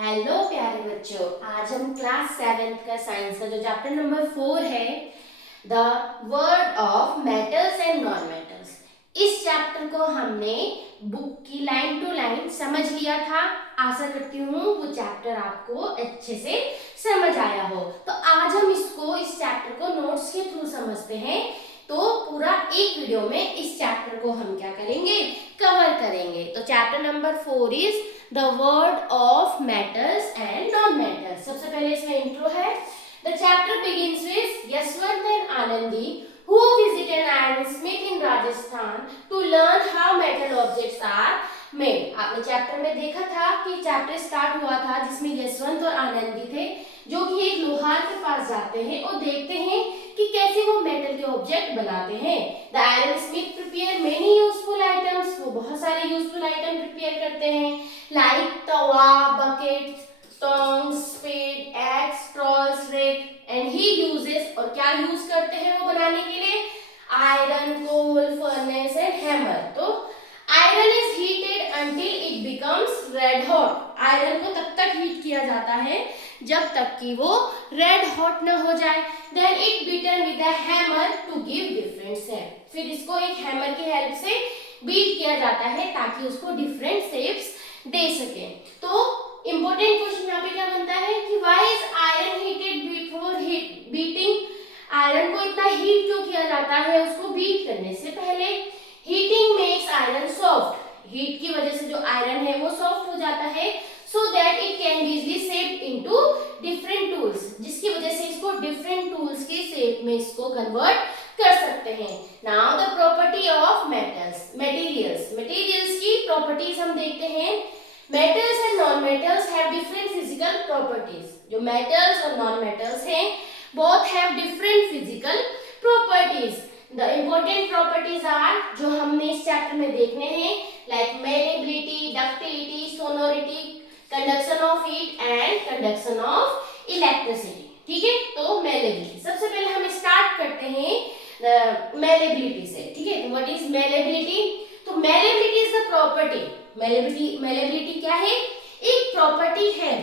Hello प्यारे बच्चों, आज हम क्लास 7th का साइंस का जो चैप्टर नंबर 4 है, the word of metals and non metals, इस चैप्टर को हमने बुक की लाइन टू लाइन समझ लिया था। आशा करती हूँ वो चैप्टर आपको अच्छे से समझ आया हो। तो आज हम इस चैप्टर को नोट्स के थ्रू समझते हैं। तो पूरा एक वीडियो में इस चैप्टर को हम क्या करेंगे, कवर करेंगे। तो chapter number 4 is the word of metals and non metals. सबसे पहले इसमें इंट्रो है। The chapter begins with Yashwant and Anandi who visit an iron smith in Rajasthan to learn how metal objects are made। आपने chapter में देखा था कि chapter start हुआ था जिसमें यशवंत और आनंदी थे जो कि एक लोहार के पास जाते हैं और देखते हैं कि कैसे वो मेटल के ऑब्जेक्ट बनाते हैं। The iron Smith prepare many useful items, वो बहुत सारे यूजफुल आइटम प्रिपेयर करते हैं, like Tawa, bucket, tongs, spade, axe, trowels, rake, and he uses, और क्या यूज करते हैं वो बनाने के लिए, iron, coal, furnace and hammer. तो iron is heated until it becomes red hot. Iron को तब तक हीट किया जाता है जब तक कि वो रेड हॉट न हो जाए। Then it beaten with a hammer to give different shape. फिर इसको एक हैमर की हेल्प से बीट किया जाता है ताकि उसको डिफरेंट शेप्स दे सके। तो इंपॉर्टेंट क्वेश्चन यहाँ पे क्या बनता है कि why is iron heated before beating. Iron को इतना हीट क्यों किया जाता है उसको बीट करने से पहले। Heating makes iron soft. Heat की वजह से जो आयरन है वो सॉफ्ट हो जाता है so that it can be easily shaped into different tools, जिसकी वजह से इसको डिफरेंट टूल्स की शेप में इसको कन्वर्ट कर सकते हैं। Now the property of metals, materials की प्रॉपर्टीज हम देखते हैं। Metals and non metals have different physical properties. जो मेटल्स और नॉन मेटल्स हैं both have different physical properties. The important properties are, जो हमने इस चैप्टर में देखने हैं, like malleability, ductility, sonority, conduction of heat and conduction of electricity. ठीक है, तो मेलेबिलिटी सबसे पहले हम स्टार्ट करते हैं मेलेबिलिटी से। ठीक है, व्हाट इज मेलेबिलिटी? तो malleability is the property, malleability क्या है? एक प्रॉपर्टी है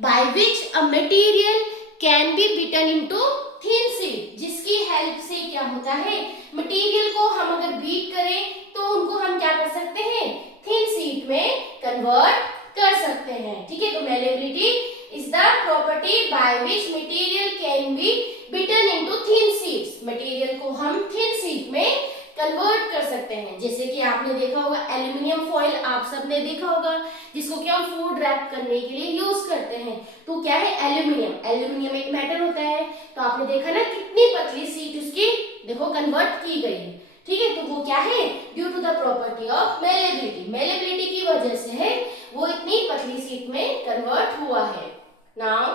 by which a material can be beaten into thin sheet, जिसकी हेल्प से क्या होता है, मटेरियल को हम अगर बीट करें तो उनको हम क्या कर सकते हैं, थिन शीट में कन्वर्ट कर सकते हैं। ठीक है, तो malleability is the property by which material can be beaten into thin sheets. Material को हम थिन शीट में कन्वर्ट कर सकते हैं। जैसे कि आपने देखा होगा एल्यूमिनियम फॉइल, आप सबने देखा होगा, जिसको कि हम फूड रैप करने के लिए यूज करते हैं। तो क्या है, एल्यूमिनियम एक मेटल होता है। तो आपने देखा ना कितनी पतली शीट उसकी देखो कन्वर्ट की गई है। ठीक है, तो वो क्या है, due to the property of malleability की वजह से है वो इतनी पतली शीट में कन्वर्ट हुआ है। नाउ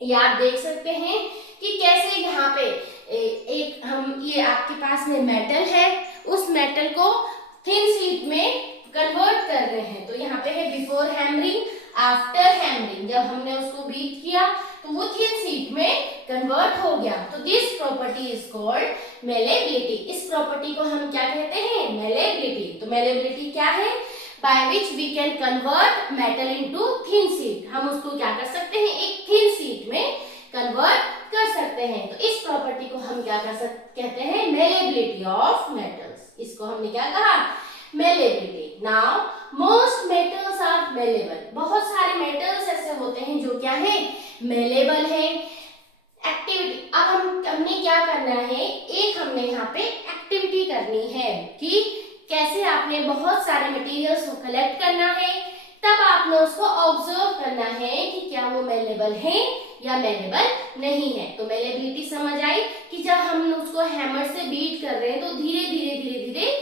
ये आप देख सकते हैं कि कैसे यहाँ पे एक हम ये आपके पास में मेटल है, उस मेटल को थिन शीट में कन्वर्ट कर रहे हैं। तो यहाँ पे है बिफोर हैमरिंग, आफ्टर हैमरिंग, जब हमने उसको बीट किया तो वो थिन शीट में कन्वर्ट हो गया। तो this property is called malleability. इस प्रॉपर्टी को हम क्या कहते हैं, मेलेबिलिटी। तो मेलेबिलिटी क्या है, by which we can convert metal into thin sheet. हम उसको क्या कर सकते हैं, एक थिन शीट में कन्वर्ट कर सकते हैं। तो इस प्रॉपर्टी को हम क्या कर सकते कहते हैं, मेलेबिलिटी ऑफ मेटल्स। इसको हमने क्या कहा, malleability. Now most metals are malleable. बहुत सारे मेटल्स ऐसे होते हैं जो क्या है, मेलेबल है। एक्टिविटी, अब हमने क्या करना है, एक हमने यहाँ पे एक्टिविटी करनी है कि कैसे आपने बहुत सारे मटेरियल्स को कलेक्ट करना है, तब आपने उसको ऑब्जर्व करना है कि क्या वो मेलेबल है या मेलेबल नहीं है। तो मेलेबिलिटी समझ आई कि जब हम उसको हैमर से बीट कर रहे हैं तो धीरे धीरे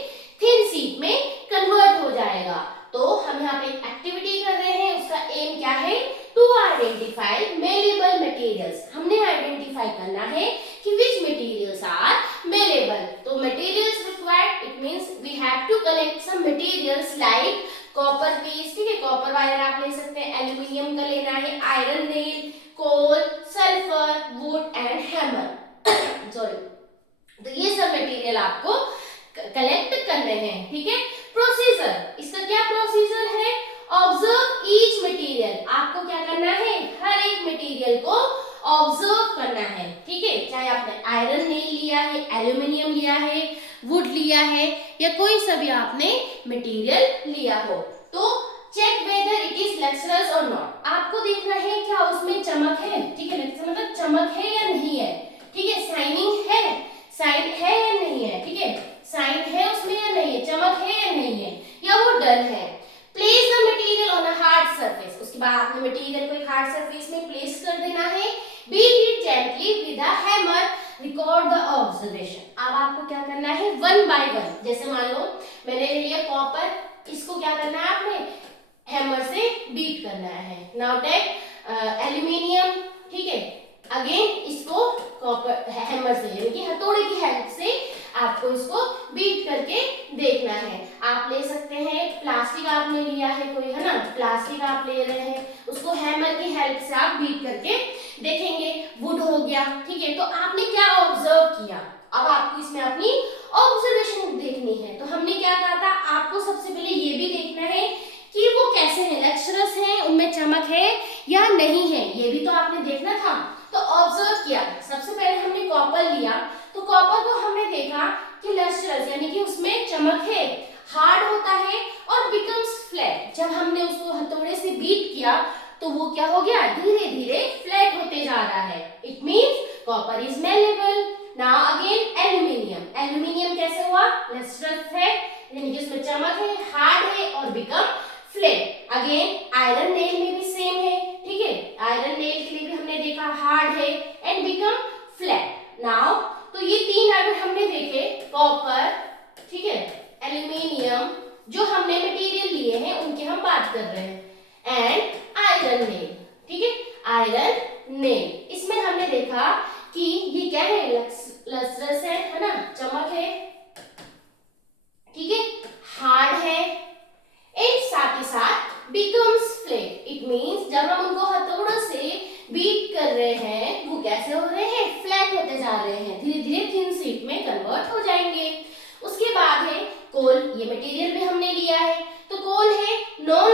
थिन शीट में कन्वर्ट हो जाएगा। तो हम यहाँ पे एक्टिविटी कर रहे हैं, उसका एम क्या है, टू आइडेंटिफाई मेलेबल मटेरियल्स। हमने आइडेंटिफाई करना है कि विच मटेरियल्स आर मेलेबल। तो materials required, it means we have to collect some materials like copper piece. ठीक है, कॉपर वायर आप ले सकते हैं, एल्यूमिनियम का लेना है, iron nail, coal, sulphur, wood and hammer sorry. तो ये सब मटेरियल आपको कलेक्ट करने हैं। ठीक है, प्रोसीजर, इसका क्या प्रोसीजर है, ऑब्जर्व ईच मटेरियल। आपको क्या ऑब्जर्व करना है, ठीक है। चाहे आपने आयरन नेल लिया है, एल्यूमिनियम लिया है, वुड लिया है, या कोई सा भी आपने मटेरियल लिया हो, तो चेक वेदर इट इज लक्सरस और नॉट। आपको देखना है क्या उसमें चमक है, ठीक है, मतलब चमक है या नहीं है, ठीक है, शाइनिंग है, शाइन है या नहीं है, ठीक है, शाइन है उसमें या नहीं है, चमक है या नहीं है, या वो डल है। Place the material on a hard surface, उसके बाद आपने मटेरियल को एक हार्ड सरफेस में प्लेस कर देना है। Beat it gently with a hammer, record the observation. अब आपको क्या करना है, वन बाय वन, जैसे मान लो मैंने ले लिया कॉपर, इसको क्या करना है आपने हैमर से बीट करना है। नाउ टेक एल्यूमिनियम, ठीक है, अगेन इसको कॉपर हैमर से यानी कि हथौड़े की हेल्प से आपको इसको बीट करके देखना है। आप ले सकते हैं प्लास्टिक, आपने लिया है कोई, है ना, प्लास्टिक आप ले रहे हैं, उसको हैमर की हेल्प से आप बीट करके देखेंगे। वुड हो गया, ठीक है, तो आपने क्या ऑब्जर्व किया, अब आपको इसमें अपनी ऑब्जर्वेशन देखनी है। तो हमने क्या कहा था, आपको सबसे पहले ये भी देखना है कि वो कैसे हैं, लक्सरस हैं, उनमें चमक है या नहीं है, ये भी तो आपने देखना था। तो ऑब्जर्व किया, सबसे पहले हमने कॉपर लिया, तो कॉपर को हमने देखा कि लस्ट्रस यानी कि उसमें चमक है, हार्ड होता है और बिकम्स फ्लैट। जब हमने उसको हथौड़े से बीट किया तो वो क्या हो गया, धीरे धीरे फ्लैट होते जा रहा है। It means copper is malleable. Now again aluminium, aluminium कैसे हुआ, लस्ट्रस है यानी कि उसमें चमक है, हार्ड है और become flat. Again iron nail में भी सेम है, ठीक है, आयरन नेल के लिए भी हमने देखा हार्ड है एंड बिकम फ्लैट। नाउ तो ये तीन अगर हमने देखे, कॉपर, ठीक है, एल्यूमिनियम, जो हमने मटेरियल लिए हैं उनकी हम बात कर रहे हैं, एंड आयरन नेल, ठीक है, आयरन नेल, इसमें हमने देखा कि ये क्या है, लस्ट्रस है ना, चमक है, ठीक है, हार्ड है एंड साथ ही साथ becomes flat। इट मींस जब हम उनको हथौड़ों से बीट कर रहे हैं वो कैसे हो रहे हैं, फ्लैट होते जा रहे हैं, धीरे धीरे थिन शीट में कन्वर्ट हो जाएंगे। उसके बाद है कोल, ये मटेरियल भी हमने लिया है, तो कोल है non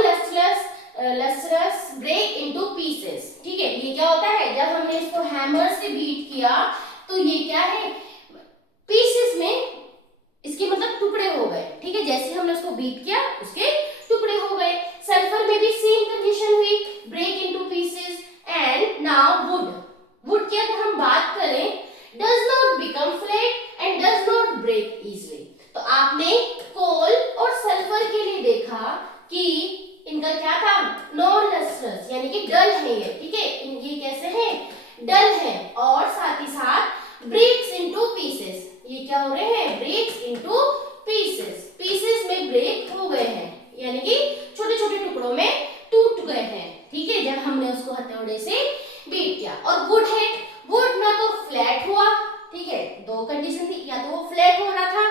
lustrous break into pieces, ठीक है, ये क्या होता है, जब हमने इसको हैमर से बीट किया तो ये क्या है, पीसेस में इसके मतलब टुकड़े हो गए, ठीक है, जैसे हमने उसको बीट किया उसके टुकड़े हो गए। सल्फर में भी सेम कंडीशन हुई, break into pieces. And now wood, wood की अगर हम बात करें, does not become flat and does not break easily. तो आपने कोल और सल्फर के लिए देखा कि इनका क्या था, नॉन लस्ट्रस यानी कि डल है ये, ठीक है, ये कैसे है, डल है, और साथ ही साथ ब्रेक्स इनटू पीसेस, ये क्या हो रहे हैं, ब्रेक्स इनटू पीसेस, पीसेस में ब्रेक हो गए हैं यानी कि छोटे छोटे टुकड़ों में टूट गए हैं, ठीक है, जब हमने उसको हथौड़े से बीट किया। और वुड है, वुड ना तो फ्लैट हुआ, ठीक है, दो कंडीशन थी, या तो वो फ्लैट हो रहा था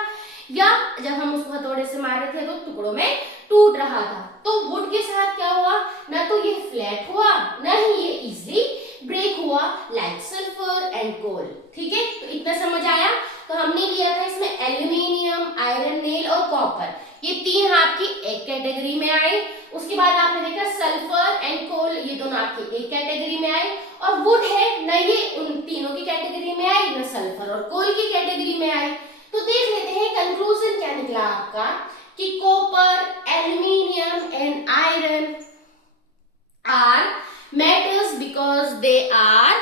या जब हम उसको हथौड़े से मार रहे थे तो टुकड़ों में टूट रहा था। तो वुड के साथ क्या हुआ, ना तो ये फ्लैट हुआ ना ही ये इजीली ब्रेक हुआ, लाइक सल्फर एंड कोल, ठीक है, तो इतना समझ आया। तो हमने लिया था इसमें एल्यूमिनियम, आयरन नेल और कॉपर, ये तीन आपकी एक कैटेगरी में आए। उसके बाद आपने देखा सल्फर एंड कोल, ये दोनों आपकी एक कैटेगरी में आए, और वुड है न ये उन तीनों की कैटेगरी में आई, न सल्फर और कोल की कैटेगरी में आई। तो देख लेते हैं कंक्लूजन क्या निकला आपका, कि copper, aluminium and iron are metals because they are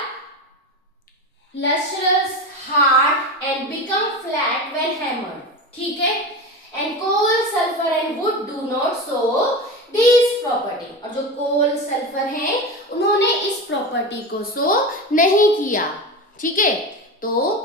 lustrous, hard and become flat when hammered, ठीक है, and coal, sulfur and wood do not show this property। और जो कोल, सल्फर हैं उन्होंने इस प्रॉपर्टी को शो नहीं किया, ठीक है। तो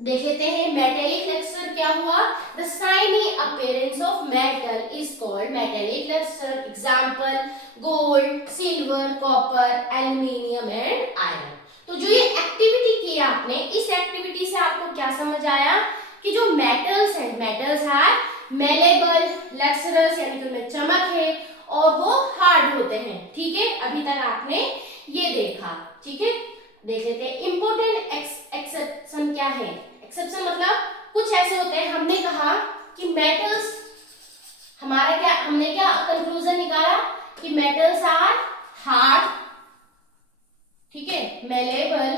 देख लेते हैं मेटेलिक लस्टर क्या हुआ, the shiny appearance of metal is called metallic lustre. Example gold, silver, copper, aluminium and iron. तो जो ये एक्टिविटी की आपने, इस एक्टिविटी से आपको क्या समझ आया कि जो मेटल्स हैं, मेटल्स आर मेलेबल, लक्सरस यानी कि उनमें चमक है और वो हार्ड होते हैं, ठीक है, अभी तक आपने ये देखा, ठीक है। देख लेते हैं इंपॉर्टेंट एक्सेप्शन क्या है। एक्सेप्शन मतलब कुछ ऐसे होते हैं, हमने कहा कि मेटल्स, हमारा क्या, हमने क्या कंक्लूजन निकाला कि मेटल्स आर हार्ड, ठीक है, मेलेबल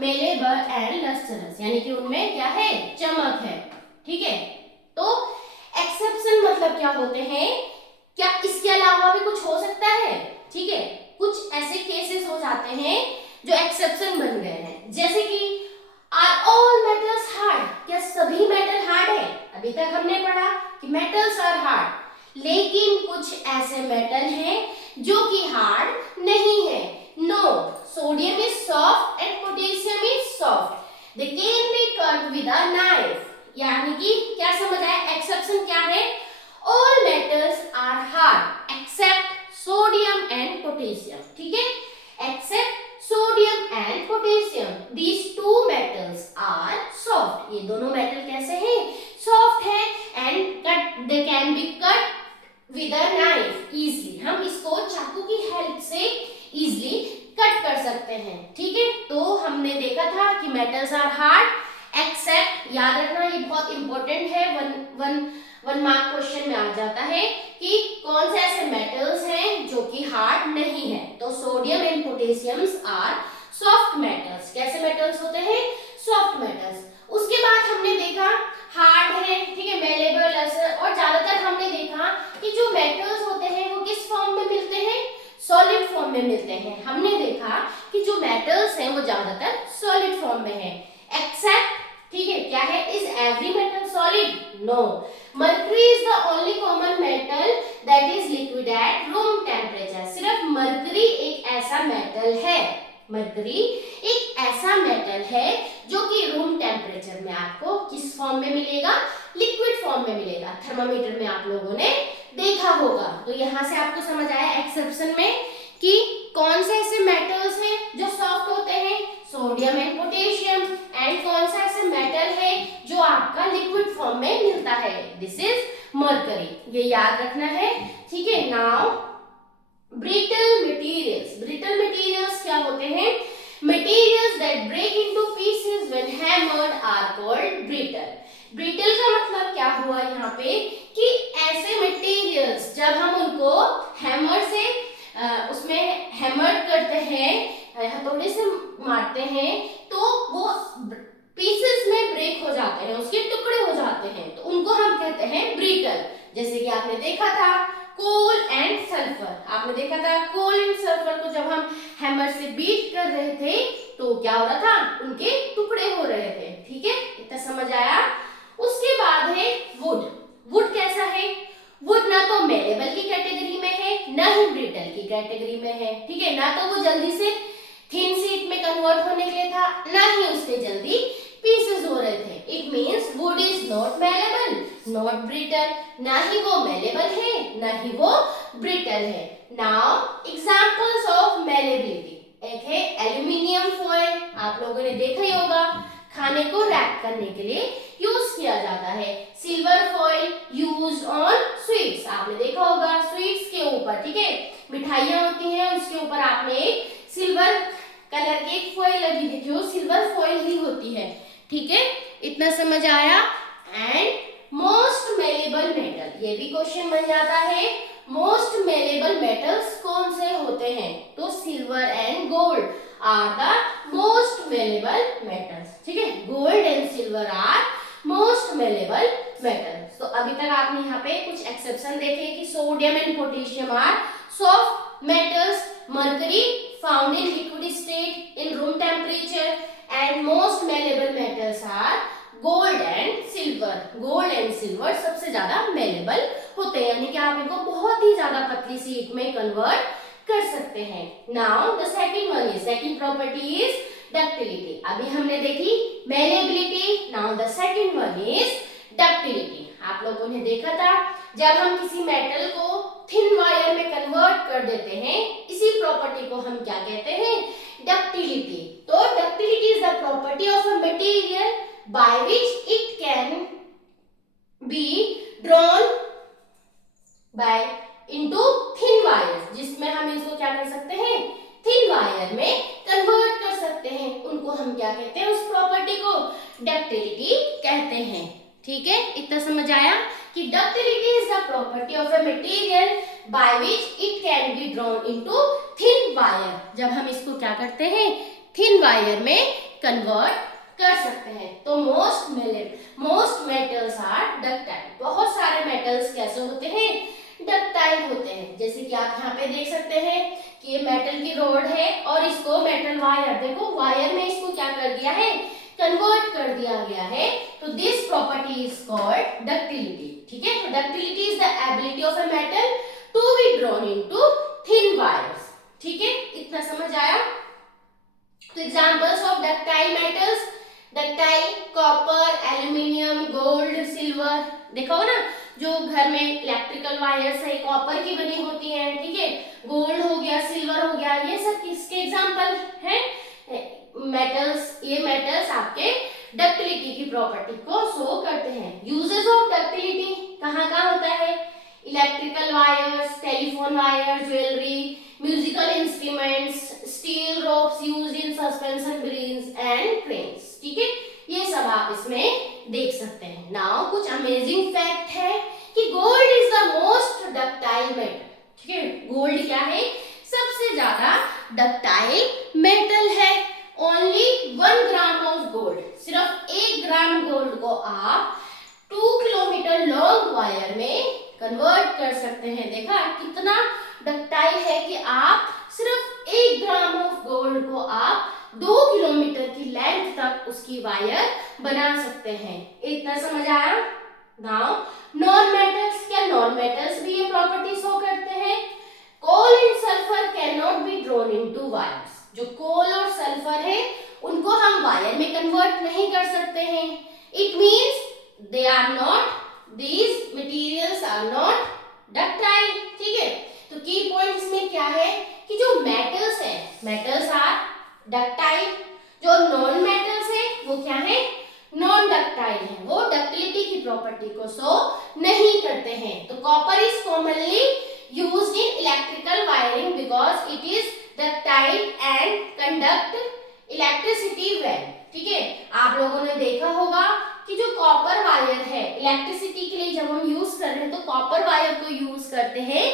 मेलेबल एंड लस्टरस, यानी कि उनमें क्या है, चमक है। ठीक है, तो एक्सेप्शन मतलब क्या होते हैं, क्या इसके अलावा भी कुछ हो सकता है। ठीक है, कुछ ऐसे केसेस हो जाते हैं जो एक्सेप्शन बन गए हैं, जैसे कि आर ऑल मेटल्स हार्ड, क्या सभी मेटल हार्ड है। अभी तक हमने पढ़ा कि मेटल्स आर हार्ड, लेकिन कुछ ऐसे मेटल हैं जो कि हार्ड नहीं है। No, sodium is soft and potassium is soft, they can be cut with a knife. यानी कि क्या समझ आया, एक्सेप्शन क्या है, all metals are hard except sodium and potassium. ठीक है, except sodium and potassium, these two metals are soft, ये दोनों मेटल कैसे हैं, सॉफ्ट है, and cut they can be cut with a knife easily, हम इसको चाकू की हेल्प से इजीली कट कर सकते हैं। ठीक है, तो हमने देखा था कि मेटल्स आर हार्ड एक्सेप्ट, याद रखना ये बहुत इंपॉर्टेंट है, वन मार्क क्वेश्चन में आ जाता है कि कौन से ऐसे मेटल्स हैं जो कि हार्ड नहीं है। तो sodium and potassiums are soft metals, कैसे मेटल्स होते हैं, सॉफ्ट मेटल्स। उसके बाद हमने देखा हार्ड है, ठीक है, मेलेबल, और ज्यादातर हमने देखा कि जो मेटल्स होते हैं वो किस फॉर्म में मिलते हैं, सॉलिड फॉर्म में मिलते हैं। हमने देखा कि जो मेटल्स हैं वो ज्यादातर सॉलिड फॉर्म में है, एक्सेप्ट, ठीक है, क्या है, is every metal solid, no, mercury is the only common metal that is liquid at room temperature, सिर्फ मर्करी एक ऐसा मेटल है, मर्करी एक ऐसा मेटल है जो कि रूम टेम्परेचर में आपको किस फॉर्म में मिलेगा, लिक्विड फॉर्म में मिलेगा। थर्मामीटर में आप लोगों ने देखा होगा। तो यहाँ से आपको समझ आया एक्सेप्शन में कि कौन से ऐसे मेटल्स हैं जो सॉफ्ट होते हैं, सोडियम एंड पोटेशियम, एंड कौन सा ऐसे मेटल है जो आपका लिक्विड फॉर्म में मिलता है, दिस इज मरकरी, ये याद रखना है। ठीक है, now brittle materials, brittle materials क्या होते हैं, materials that break into pieces when hammered are called brittle. Brittle का मतलब क्या हुआ यहाँ पे कि ऐसे मटेरियल्स जब हम उनको हैमर से उसमें हैमर करते हैं, हथौड़े से मारते हैं, तो वो पीसेस में ब्रेक हो जाते हैं, उसके टुकड़े हो जाते हैं, तो उनको हम कहते हैं ब्रिटल। जैसे कि आपने देखा था कोल एंड सल्फर, आपने देखा था कोल एंड सल्फर को जब हम हैमर से बीट कर रहे थे तो क्या हो रहा था, उनके टुकड़े हो रहे थे। ठीक है, इतना समझ आया। उसके बाद है वुड, वुड कैसा है, वुड ना तो मेलेबल की कैटेगरी में है ना ही ब्रिटल की कैटेगरी में है। ठीक है, ना तो वो जल्दी से थिन शीट में कन्वर्ट होने के लिए था, ना ही उसके जल्दी पीसेस हो रहे थे। It means would is not malleable not brittle, ना ही वो मेलेबल है ना ही वो ब्रिटल है। नाउ एग्जांपल्स ऑफ मेलेबिलिटी, एक है एल्युमिनियम फॉइल, आप लोगों ने देखा ही होगा, खाने को रैप करने के लिए यूज किया जाता है। Silver foil used on sweets, आपने देखा होगा स्वीट्स के ऊपर, ठीक है, मिठाइयां होती हैं उसके ऊपर आपने एक सिल्वर कलर की एक फॉइल लगी देखी हो, सिल्वर फॉइल ही होती है। ठीक है, इतना समझ आया। एंड मोस्ट मेलेबल मेटल, ये भी क्वेश्चन बन जाता है, मोस्ट मेलेबल मेटल्स कौन से होते हैं, तो silver and gold are the most malleable metals. ठीक है, gold and silver are most malleable metals. तो अभी तक आपने यहाँ पे कुछ एक्सेप्शन देखे कि sodium and potassium are soft metals, mercury found in liquid state in room temperature, and most malleable metals are gold and silver. Gold and silver सबसे ज्यादा मेलेबल होते हैं, यानी कि आप इनको बहुत ही ज्यादा पतली शीट में कन्वर्ट कर सकते हैं। Now the second one is, second property is ductility. अभी हमने देखी malleability, now the second one is ductility. आप लोगों ने देखा था जब हम किसी मेटल को थिन वायर में कन्वर्ट कर देते हैं, इसी प्रॉपर्टी को हम क्या कहते हैं, डक्टिलिटी। तो ductility is the property of a material by which it can be drawn by into thin wires, जिसमें हम इसको क्या कर सकते हैं, थिन वायर में कन्वर्ट कर सकते हैं, उनको हम क्या कहते हैं, उस प्रॉपर्टी को डक्टिलिटी कहते हैं। ठीक है, इतना समझ आया कि ductility is the property of a material by which it can be drawn into thin wire, जब हम इसको क्या करते हैं, थिन वायर में कन्वर्ट कर सकते हैं। तो मोस्ट मेटल्स आर डक्टाइल। बहुत सारे मेटल्स कैसे होते हैं, डक्टाइल होते हैं। जैसे कि आप यहाँ पे देख सकते हैं कि ये मेटल की रॉड है और इसको मेटल वायर, देखो वायर में इसको क्या कर दिया है, कन्वर्ट कर दिया गया है। तो this property is called ductility. ठीक है, तो ductility is the ability of a metal to be drawn into thin wires. ठीक है, इतना समझ आया। तो examples of ductile metals, ductile copper, aluminium, gold, silver. देखा हो ना, जो घर में इलेक्ट्रिकल वायर्स है कॉपर की बनी होती हैं, ठीक है, गोल्ड हो गया, सिल्वर हो गया, ये सब किसके एग्जांपल हैं, मेटल्स। ये मेटल्स आपके डक्टिलिटी की प्रॉपर्टी को शो करते हैं। यूजेस ऑफ डक्टिलिटी कहाँ कहाँ होता है, electrical wires, telephone wire, jewellery, musical instruments, steel ropes used in suspension bridge and trains. ठीक है, ये सब आप इसमें देख सकते हैं। नाउ कुछ अमेजिंग फैक्ट है कि gold is the most ductile metal. ठीक है, गोल्ड क्या है, सबसे ज्यादा डक्टाइल मेटल है। ओनली 1 ग्राम ऑफ गोल्ड, सिर्फ 1 ग्राम गोल्ड को आप 2 किलोमीटर लॉन्ग वायर में कन्वर्ट कर सकते हैं। देखा कितना डक्टाइल है कि आप सिर्फ 1 ग्राम ऑफ गोल्ड को आप 2 किलोमीटर की लेंथ तक उसकी वायर बना सकते हैं। इतना समझ आया। नाउ नॉन मेटल्स, क्या नॉन मेटल्स भी ये प्रॉपर्टी शो करते हैं। Coal and sulphur can not be drawn into wires. जो कोल और सल्फर है उनको हम वायर में कन्वर्ट नहीं कर सकते हैं। It means they are not, these materials are not ductile। ठीक है, तो की पॉइंट इसमें क्या है कि जो मेटल्स है, मेटल्स आर डक्टाइल, जो नॉन मेटल्स है वो क्या है, नॉन डक्टाइल है, वो डक्टिलिटी की प्रॉपर्टी को शो नहीं करते हैं। तो copper is commonly used in electrical wiring because it is ductile and conduct electricity well. ठीक है, आप लोगों ने देखा होगा कि जो कॉपर वायर है इलेक्ट्रिसिटी के लिए जब हम यूज कर रहे हैं तो कॉपर वायर को यूज करते हैं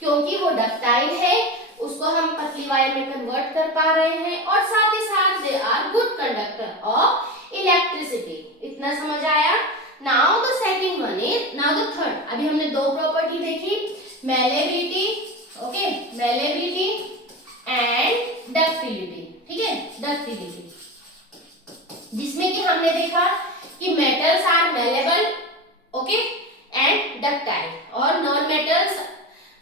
क्योंकि वो डक्टाइल है, उसको हम पतली वायर में कन्वर्ट कर पा रहे हैं और साथ ही साथ they are good conductor of electricity. इतना समझ आया। Now the second one is, now the third. अभी हमने दो प्रॉपर्टी देखी, malleability, okay, malleability and ductility. ठीक है, डक्टिलिटी जिसमें कि हमने देखा कि metals are malleable, okay, and ductile, और नॉन मेटल्स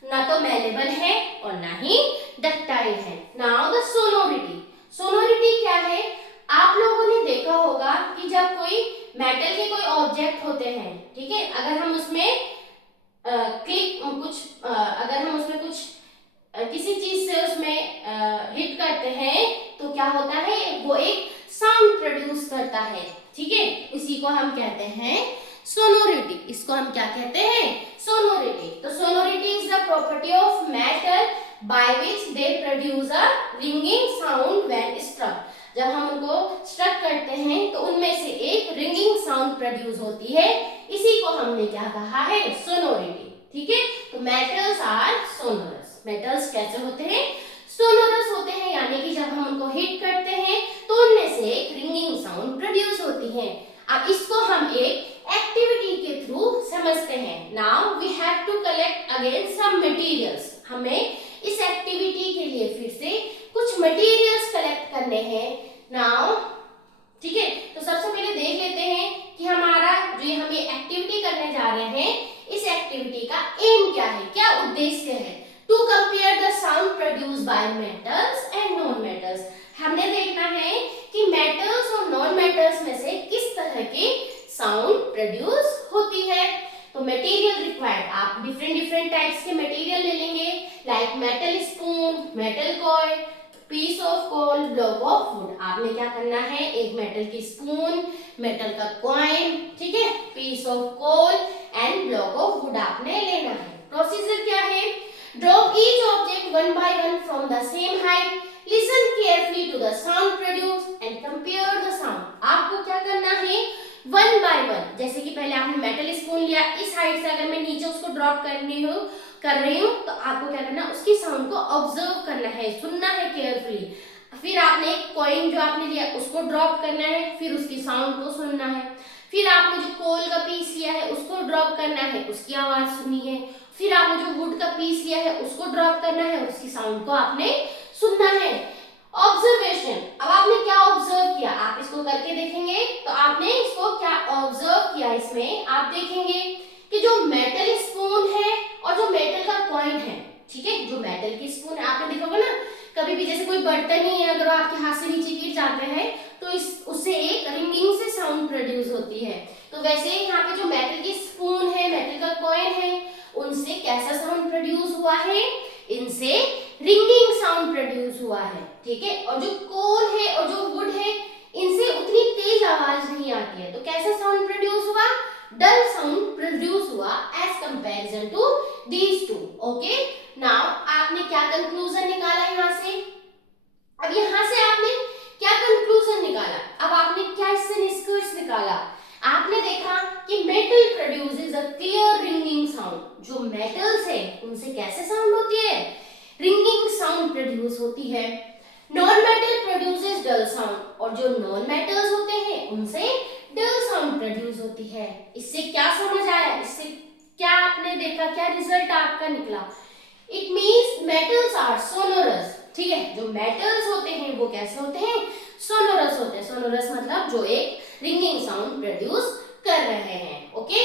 ना तो मेलेबल है और ना ही डक्टाइल है। Now the sonority. सोनोरिटी क्या है, आप लोगों ने देखा होगा कि जब कोई मेटल के कोई ऑब्जेक्ट होते हैं, ठीक है, अगर हम उसमें किसी चीज से उसमें हिट करते हैं तो क्या होता है, वो एक साउंड प्रोड्यूस करता है। ठीक है, इसी को हम कहते हैं सोनोरिटी। इसको हम क्या कहते हैं, सोनोरिटी। तो sonority is the property of metal by which they produce a ringing sound when struck. जब हम उनको स्ट्रक करते हैं तो उनमें से एक रिंगिंग साउंड प्रोड्यूस होती है, इसी को हमने क्या कहा है, सोनोरिटी। ठीक है, तो मेटल्स आर सोनोरस। मेटल्स कैसे होते हैं, सोनोरस होते हैं, यानी कि जब हम उनको हिट करते हैं तो उनमें से एक रिंगिंग साउंड प्रोड्यूस होती है। अब इसको हम एक एक्टिविटी के थ्रू समझते हैं। Now we have to collect again some materials. हमें इस एक्टिविटी के लिए फिर से कुछ मटेरियल्स कलेक्ट करने हैं। नाउ ठीक है, तो सबसे पहले देख लेते हैं कि हमारा जो हम ये एक्टिविटी करने जा रहे हैं, इस एक्टिविटी का एम क्या है, क्या उद्देश्य है। To compare the sound produce by metals and non metals. हमने देखना है कि मेटल्स और नॉन मेटल्स में से किस तरह की साउंड प्रोड्यूस होती है। तो मटेरियल रिक्वायर्ड, आप डिफरेंट टाइप्स के मटेरियल ले लेंगे, like metal spoon, metal coil, piece of coal, block of wood. आपने क्या करना है, एक मेटल की स्पून, मेटल का कॉइन, ठीक है, piece of coal and block of wood आपने लेना है। प्रोसीजर क्या है, drop each object one by one from the same height, listen carefully to the sound produced and compare the sound। आपको क्या करना है, वन बाय वन, जैसे कि पहले आपने मेटल स्पून लिया, इस हाइट से अगर मैं नीचे उसको ड्रॉप कर रही हूँ तो आपको क्या करना है, उसकी साउंड को ऑब्जर्व करना है, सुनना है केयरफुली। फिर आपने कॉइन जो आपने लिया उसको ड्रॉप करना है, फिर उसकी साउंड को सुनना है। फिर आपने जो कोल का पीस लिया है उसको ड्रॉप करना है, उसकी आवाज सुननी है। फिर आपने जो वुड का पीस लिया है उसको ड्रॉप करना है, उसकी साउंड को आपने सुनना है। ऑब्जर्वेशन, अब आपने क्या ऑब्जर्व किया, आप इसको करके देखेंगे तो आपने इसको क्या ऑब्जर्व किया, इसमें आप देखेंगे कि जो मेटल स्पून है और जो मेटल का कॉइन है, ठीक है, जो मेटल की स्पून है आपने देखा होगा ना, कभी भी जैसे कोई बर्तन ही है अगर आपके हाथ से नीचे गिर जाते हैं तो इस उससे एक रिंगिंग से साउंड प्रोड्यूस होती है। तो वैसे यहाँ पे जो मेटल की स्पून है, मेटल का कॉइन है, उनसे कैसा साउंड प्रोड्यूस हुआ है, इनसे रिंगिंग साउंड प्रोड्यूस हुआ है, ठीक है। और जो कोल है और जो वुड है इनसे उतनी तेज आवाज नहीं आती है, तो कैसा साउंड प्रोड्यूस हुआ, डल साउंड प्रोड्यूस हुआ as comparison to these two. Okay, now आपने क्या कंक्लूजन निकाला यहाँ से, अब यहाँ से आपने क्या कंक्लूजन निकाला, अब आपने क्या इससे निष्कर्ष निकाला, आपने देखा कि metal produces a clear ringing sound, जो मेटल्स है उनसे कैसे साउंड होती है, रिंगिंग साउंड प्रोड्यूस होती है। नॉन मेटल प्रोड्यूसेस डल साउंड, और जो नॉन मेटल्स होते हैं उनसे डल साउंड प्रोड्यूस होती है। इससे क्या समझ आया, इससे क्या आपने देखा, क्या रिजल्ट आपका निकला, it means metals are sonorous, ठीक है, जो मेटल्स होते हैं वो कैसे होते हैं, सोनोरस होते हैं। सोनोरस मतलब जो एक रिंगिंग साउंड प्रोड्यूस कर रहे हैं। Okay,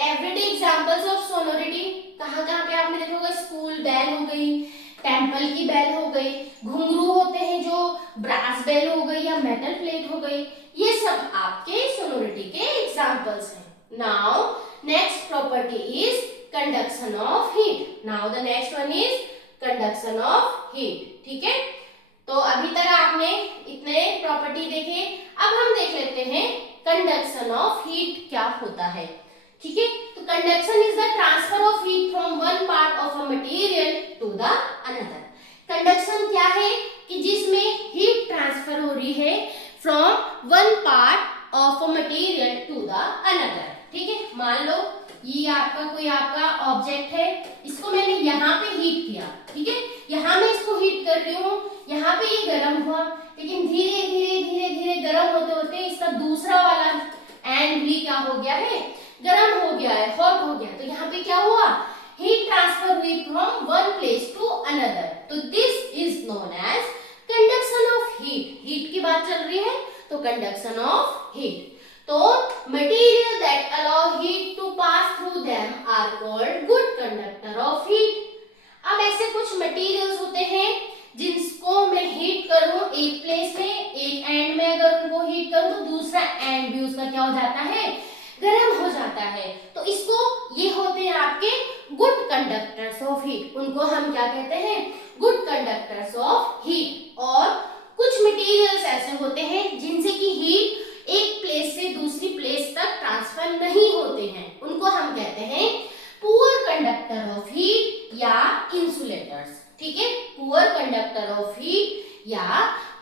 everyday examples of sonority कहाँ-कहाँ पे आपने देखा होगा, स्कूल बेल हो गई, टेंपल की बेल हो गई, घुंघरू होते हैं जो ब्रास बेल हो गई या मेटल प्लेट हो गई, ये सब आपके सोनोरिटी के एग्जांपल्स हैं। Now next property is conduction of heat. Now the next one is conduction of heat, ठीक है। तो अभी तक आपने इतने प्रॉपर्टी देखे, अब हम देख लेते हैं कंडक्शन ऑफ हीट क्या होता है, ठीक है। तो conduction is the transfer of heat from one part of a material to the another. Conduction क्या है कि जिसमें हीट ट्रांसफर हो रही है from one part of a material to the another, ठीक है। मान लो ये आपका ऑब्जेक्ट है, इसको मैंने यहाँ पे हीट किया, ठीक है, यहाँ मैं इसको हीट कर रही हूँ, यहाँ पे ये गर्म हुआ, लेकिन धीरे धीरे धीरे धीरे गर्म होते होते इसका दूसरा वाला एंड भी क्या हो गया है, गर्म हो गया है, हॉट हो गया। तो यहाँ पे क्या हुआ, हीट ट्रांसफर हुई from one place to another, तो this is known as conduction of heat. Heat की बात चल रही है तो कंडक्शन ऑफ हीट। तो material that allow heat to pass through them are called good conductor of heat। अब ऐसे कुछ मटेरियल्स होते हैं जिसको मैं हीट करूं एक प्लेस में, एक एंड में अगर उनको हीट करूं तो दूसरा एंड भी उसका क्या हो जाता है, गर्म हो जाता है। तो इसको ये होते हैं आपके गुड कंडक्टर्स ऑफ हीट, उनको हम क्या कहते हैं, गुड कंडक्टर्स ऑफ हीट। और कुछ मटेरियल्स ऐसे होते हैं जिनसे कि हीट एक प्लेस से दूसरी प्लेस तक ट्रांसफर नहीं होते हैं, उनको हम कहते हैं पुअर कंडक्टर ऑफ हीट या इंसुलेटर्स, ठीक है, पुअर कंडक्टर ऑफ हीट या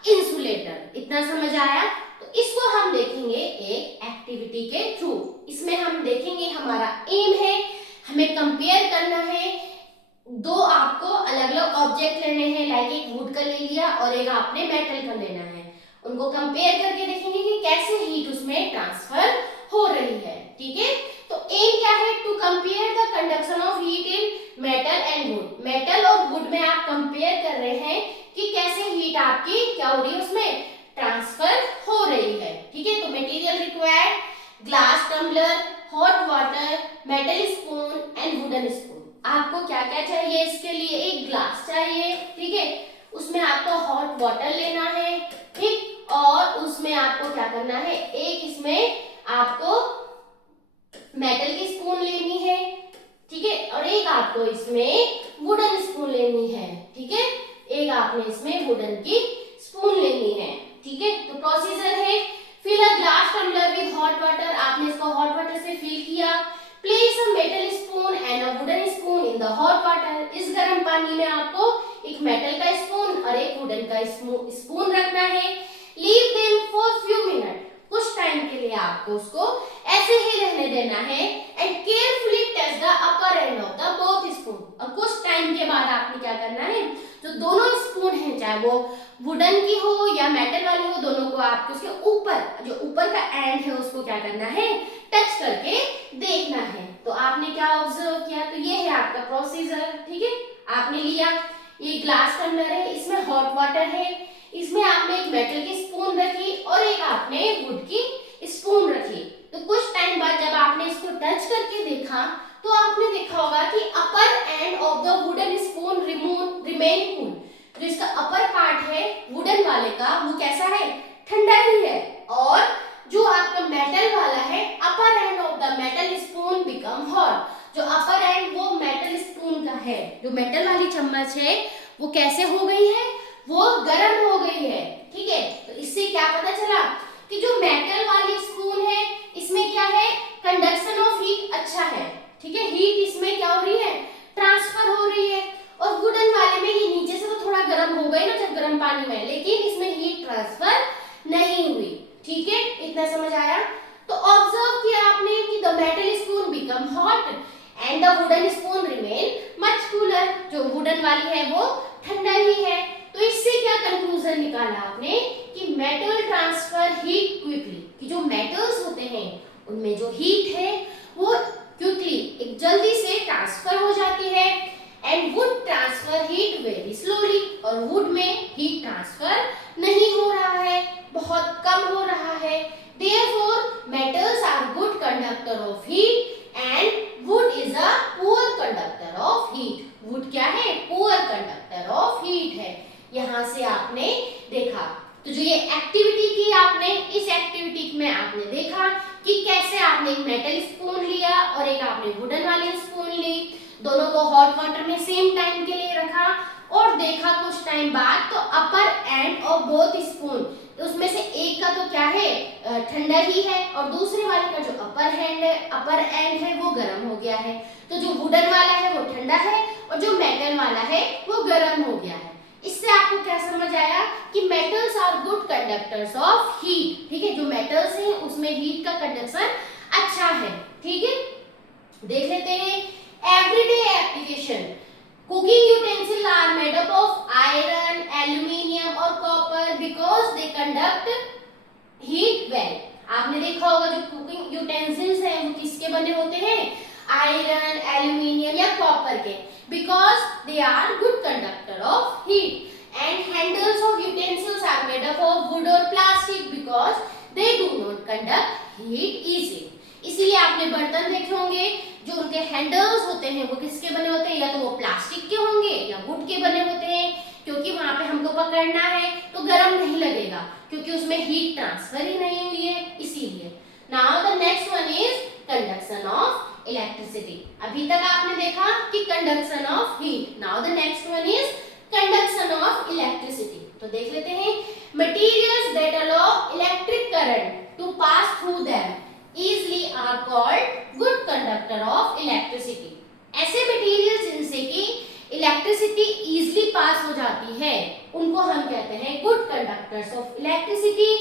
इंसुलेटर। इतना समझ आया। तो इसको हम देखेंगे एक एक्टिविटी के थ्रू। इसमें हम देखेंगे हमारा एम है, हमें कंपेयर करना है, दो आपको अलग अलग ऑब्जेक्ट लेने हैं, लाइक एक वुड का ले लिया और एक आपने मेटल का लेना है, उनको कंपेयर करके देखेंगे कि कैसे हीट उसमें ट्रांसफर हो रही है, ठीक है। तो एम क्या है, to compare the conduction of heat in metal and wood. Metal और वुड में आप कंपेयर कर रहे हैं कि कैसे हीट आपकी क्या हो रही है, उसमें ट्रांसफर हो रही है, ठीक है। तो material required, glass tumbler, hot water, metal spoon and wooden spoon. आपको क्या क्या चाहिए इसके लिए, एक ग्लास चाहिए, ठीक है, उसमें आपको हॉट वाटर लेना है, ठीक, और उसमें आपको क्या करना है, एक इसमें आपको मेटल की स्पून लेनी है, ठीक है, और एक आपको इसमें वुडन स्पून लेनी है, ठीक है, एक आपने इसमें वुडन की स्पून लेनी है, ठीक है। तो प्रोसीजर है, fill a glass tumbler with hot water, आपने इसको हॉट वाटर से फिल किया, place a metal spoon and a wooden spoon in the hot water. इस गर्म पानी में आपको एक मेटल का स्पून और एक वुडन का स्पून रखना है। Leave them for few minute, कुछ टाइम के लिए आपको उसको ऐसे ही रहने देना है। And carefully touch the upper end of the both spoon, और कुछ टाइम के बाद आपने क्या करना है, जो दोनों स्पून हैं, चाहे वो वुडन की हो या मेटल वाली हो, दोनों को आपको उसके ऊपर, जो ऊपर का एंड है उसको क्या करना है, टच करके देखना है। तो आपने क्या ऑब्जर्व किया, तो ये है आपका प्रोसीजर, ठीक है। आपने लिया ये ग्लास टम्बलर है, इसमें हॉट वाटर है, इसमें आपने एक मेटल की स्पून रखी और एक आपने वुड की स्पून रखी। तो कुछ टाइम बाद जब आपने इसको टच करके देखा तो आपने देखा होगा कि upper end of the wooden spoon remain cool. जो इसका अपर पार्ट है वुडन वाले का वो कैसा है, ठंडा ही है, और जो आपका मेटल वाला है upper end of the metal spoon become hot. जो अपर एंड वो मेटल स्पून का है, जो मेटल वाली चम्मच है वो कैसे हो गई है, वो गर्म हो गई है, ठीक है। तो इससे क्या पता चला कि जो मेटल वाली स्पून है इसमें क्या है, कंडक्शन ऑफ हीट अच्छा है, ठीक है। हीट इसमें क्या हो रही है, ट्रांसफर हो रही है। और वुडन वाले में ये नीचे से तो थोड़ा गर्म हो गई ना जब गर्म पानी में, लेकिन इसमें हीट ट्रांसफर नहीं हुई, ठीक है। इतना समझ आया। तो ऑब्जर्व किया आपने कि the metal spoon become hot and the wooden spoon remain much cooler. जो वुडन वाली है वो ठंडा ही है। तो इससे क्या कंक्लूजन निकाला आपने कि मेटल ट्रांसफर हीट क्विकली, कि जो मेटल्स होते हैं उनमें जो हीट है वो क्विकली, एक जल्दी से ट्रांसफर हो जाती है, and wood transfer heat very slowly, और वुड में हीट ट्रांसफर नहीं हो रहा है, बहुत कम हो रहा है। Therefore metals are good conductor of heat and wood is a poor conductor of heat. Wood क्या है, पुअर कंडक्टर ऑफ हीट है। यहां से आपने देखा, तो जो ये एक्टिविटी की आपने, इस एक्टिविटी में आपने देखा कि कैसे आपने एक मेटल स्पून लिया और एक आपने वुडन वाली स्पून ली, दोनों को हॉट वाटर में सेम टाइम के लिए रखा और देखा कुछ टाइम बाद तो अपर एंड ऑफ बोथ स्पून, उसमें से एक का तो क्या है, ठंडा ही है, और दूसरे वाले का जो अपर एंड है वो गर्म हो गया है। तो जो वुडन वाला है वो ठंडा है और जो मेटल वाला है वो गर्म हो गया है। इससे आपको क्या समझ आया कि metals are good conductors of heat, ठीक है। जो मेटल्स हैं उसमें हीट का कंडक्शन अच्छा है, ठीक है। देख लेते हैं everyday application. Cooking utensil are made up of iron, aluminium और copper because they conduct heat well. आपने देखा होगा जो कुकिंग यूटेंसिल्स हैं वो किसके बने होते हैं, आयरन, एल्यूमिनियम या कॉपर के, because they are good conductor of heat. And handles of utensils are made up of wood or plastic because they do not conduct heat easily. इसीलिए आपने बर्तन देखे होंगे जो उनके हैंडल्स होते हैं वो किसके बने होते हैं, या तो वो प्लास्टिक के होंगे या वुड के बने होते हैं, क्योंकि वहां पे हमको पकड़ना है तो गर्म नहीं लगेगा क्योंकि उसमें हीट ट्रांसफर ही नहीं हुई है, इसीलिए। Now the next one is conduction of electricity. अभी तक आपने देखा कि conduction of heat, now the next one is conduction of electricity. तो देख लेते हैं materials that allow electric current to pass through them easily are called good conductor of electricity. ऐसे मटेरियल्स जिनसे कि इलेक्ट्रिसिटी इजीली पास हो जाती है उनको हम कहते हैं good conductors of electricity.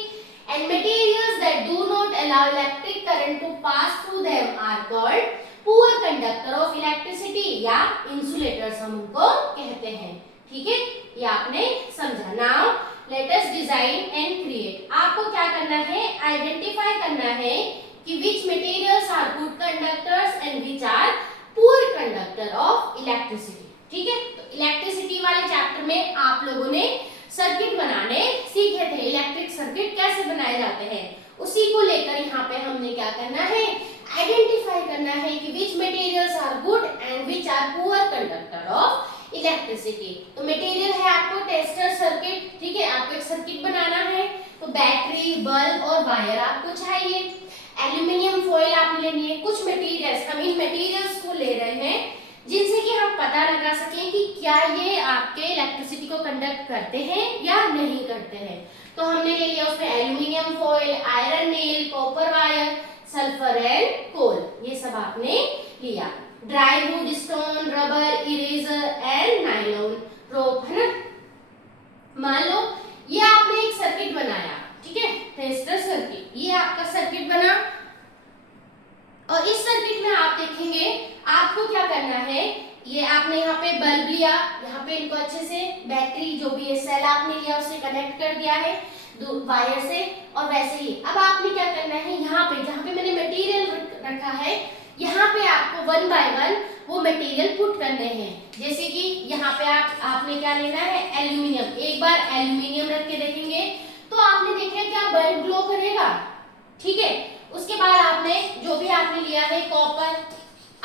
And materials that do not allow electric current to pass through them are called poor conductor of electricity या insulators हम उनको कहते हैं, ठीक है। ये आपने समझा। Now let us design and create। आपको क्या करना है, आइडेंटिफाई करना है कि which materials are good conductors and which are poor conductor of electricity, ठीक है। तो इलेक्ट्रिसिटी वाले चैप्टर में आप लोगों ने सर्किट बनाने सीखे थे, इलेक्ट्रिक सर्किट कैसे बनाए जाते हैं, उसी को लेकर यहाँ पे हमने क्या करना है, आइडेंटिफाई करना है कि which materials are good and which are poor conductor of electricity. तो मटेरियल है आपको टेस्टर सर्किट, ठीक है। आपको एक सर्किट बनाना है तो बैटरी, बल्ब और वायर आपको चाहिए। एल्यूमिनियम फॉइल आपने लेनी है। कुछ मटेरियल्स, हम इन मटेरियल्स को ले रहे हैं जिनसे कि हम पता लगा सकें कि क्या ये आपके इलेक्ट्रिसिटी को कंडक्ट करते हैं या नहीं करते हैं। तो हमने ले लिया उसमें aluminium foil, iron nail, copper wire, sulphur and coal, ये सब आपने लिया। Dry wood, stone, rubber, eraser and nylon rope, है ना। मान लो ये आपने एक सर्किट बनाया, ठीक है, टेस्टर सर्किट, ये आपका सर्किट बना और इस सर्किट में आप देखेंगे आपको क्या करना है, ये आपने यहाँ पे बल्ब लिया, यहाँ पे इनको अच्छे से बैटरी जो भी है सेल आपने लिया उसे कनेक्ट कर दिया है वायर से। और वैसे ही अब आपने क्या करना है, यहाँ पे जहाँ पे मैंने मटेरियल रखा है यहाँ पे आपको वन बाय वन वो मटेरियल पुट करने हैं। जैसे कि यहाँ पे आपने क्या लेना है, एल्यूमिनियम। एक बार एल्यूमिनियम रख के देखेंगे तो आपने देखा क्या बल्ब ग्लो करेगा, ठीक है। उसके बाद आपने जो भी आपने लिया है कॉपर,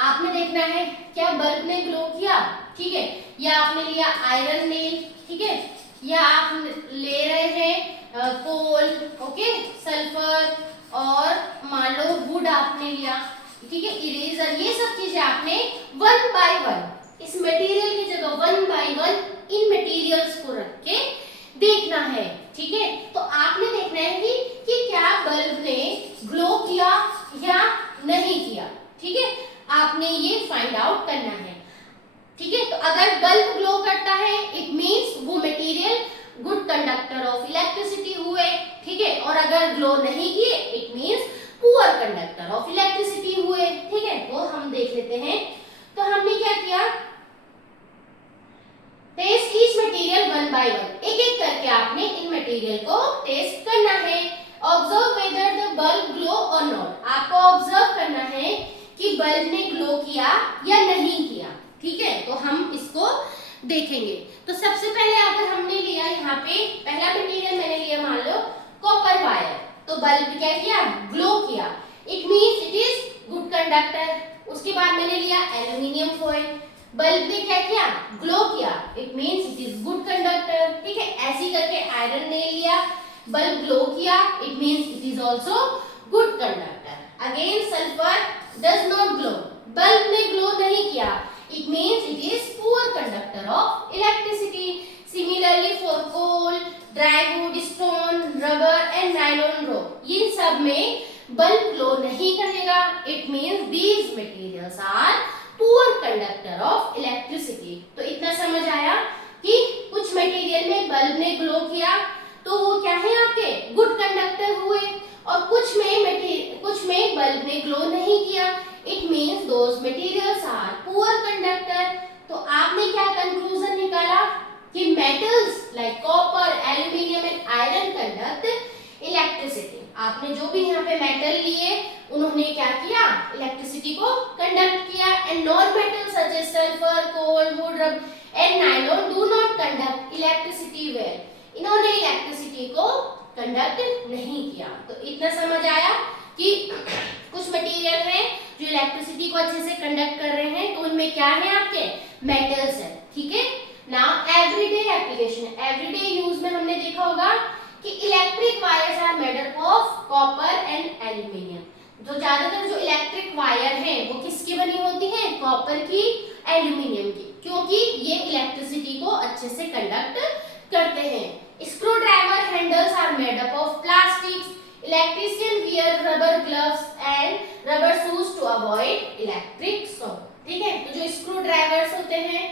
आपने देखना है क्या बल्ब ने ग्लो किया, ठीक है। या आपने लिया आयरन नेल, ठीक है। या आप ले रहे हैं कोल, ओके, सल्फर, और मान लो वुड आपने लिया, ठीक है, इरेजर, ये सब चीजें आपने वन बाय वन इस मटेरियल की जगह one by one in materials को रख के देखना है, ठीक है। तो आपने देखना है कि क्या बल्ब ने ग्लो किया या नहीं किया, ठीक है। आपने ये फाइंड आउट करना है, ठीक है। तो अगर बल्ब ग्लो करता है इट मींस वो material good conductor of electricity हुए, ठीक है। और अगर ग्लो नहीं किए it means poor conductor of electricity हुए, ठीक है। तो हम देख लेते हैं। तो हमने क्या किया, test each material one by one, एक एक करके आपने इन मटेरियल को टेस्ट करना है। Observe whether the bulb glow और नॉट, आपको ऑब्जर्व करना है कि बल्ब ने ग्लो किया या नहीं किया, ठीक है। तो हम इसको देखेंगे। तो सबसे पहले अगर हमने लिया यहाँ पे पहला मटेरियल मैंने लिया मान लो कॉपर वायर, तो बल्ब क्या किया, ग्लो किया, it means it is good conductor. उसके बाद मैंने लिया एल्यूमिनियम फॉइल, बल्ब ने क्या किया, ग्लो किया, it means it is good conductor, ठीक है। ऐसे करके आयरन ने लिया, बल्ब ग्लो किया, it means it is also good conductor. Again sulphur does not glow, bulb ने ग्लो नहीं किया, it means it is poor conductor of electricity. Similarly for coal, dry wood, stone, rubber and nylon rope, इन सब में bulb glow नहीं करेगा, it means these materials are poor conductor of electricity. तो इतना समझ आया कि कुछ मटेरियल में बल्ब ने ग्लो किया तो वो क्या है आपके गुड कंडक्टर हुए, और कुछ में बल्ब ने ग्लो नहीं किया, it means those materials are poor conductor. तो आपने क्या कंक्लूजन निकाला कि metals like copper, aluminium and iron conduct electricity. आपने जो भी यहाँ पे मेटल लिए उन्होंने क्या किया, इलेक्ट्रिसिटी को कंडक्ट किया। And non metal such as sulphur, coal, wood, rubber and nylon do not conduct electricity well, इन्होंने इलेक्ट्रिसिटी को कंडक्ट नहीं किया। तो इतना समझ आया कि कुछ मटेरियल है जो इलेक्ट्रिसिटी को अच्छे से कंडक्ट कर रहे हैं, तो उनमें क्या है आपके मेटल्स है, ठीक है। Now everyday application, everyday use में हमने देखा होगा कि electric wires are made up of copper and aluminium. तो ज्यादातर जो इलेक्ट्रिक वायर है वो किसकी बनी होती है, कॉपर की, एल्यूमिनियम की, क्योंकि ये इलेक्ट्रिसिटी को अच्छे से कंडक्ट करते हैं। Screw driver handles are made up of plastics, electrician wear rubber gloves and rubber shoes to avoid electric shock, ठीक है। तो जो स्क्रू ड्राइवर्स होते हैं,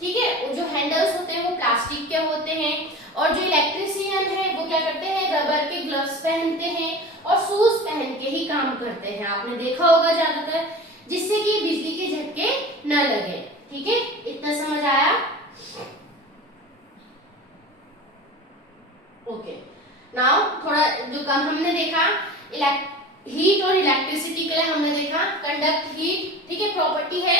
ठीक है, वो जो हैंडल्स होते हैं वो प्लास्टिक के होते हैं, और जो इलेक्ट्रिशियन है वो क्या करते हैं, रबर के ग्लव्स पहनते हैं और शूज पहन के ही काम करते हैं। आपने देखा होगा ज्यादातर, जिससे कि बिजली के झटके न लगे, ठीक है। इतना समझ आया, ओके। नाउ थोड़ा जो कम हमने देखा हीट और इलेक्ट्रिसिटी के लिए हमने देखा कंडक्ट हीट, ठीक है, प्रॉपर्टी है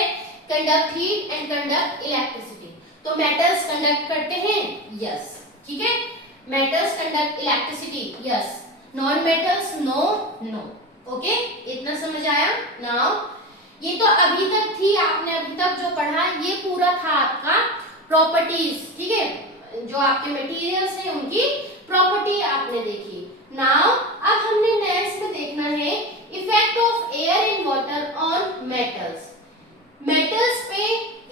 conduct heat and conduct electricity. तो मेटल्स कंडक्ट करते हैं, यस, ठीक है, metals conduct electricity, yes, non metals no, no, okay. इतना समझ आया। नाउ ये तो अभी तक थी, आपने अभी तक जो पढ़ा ये पूरा था आपका प्रॉपर्टीज, ठीक है, जो आपके मटेरियल्स हैं उनकी प्रॉपर्टी आपने देखी। नाउ अब हमने नेक्स्ट में देखना है effect of air and water on metals. Metals पे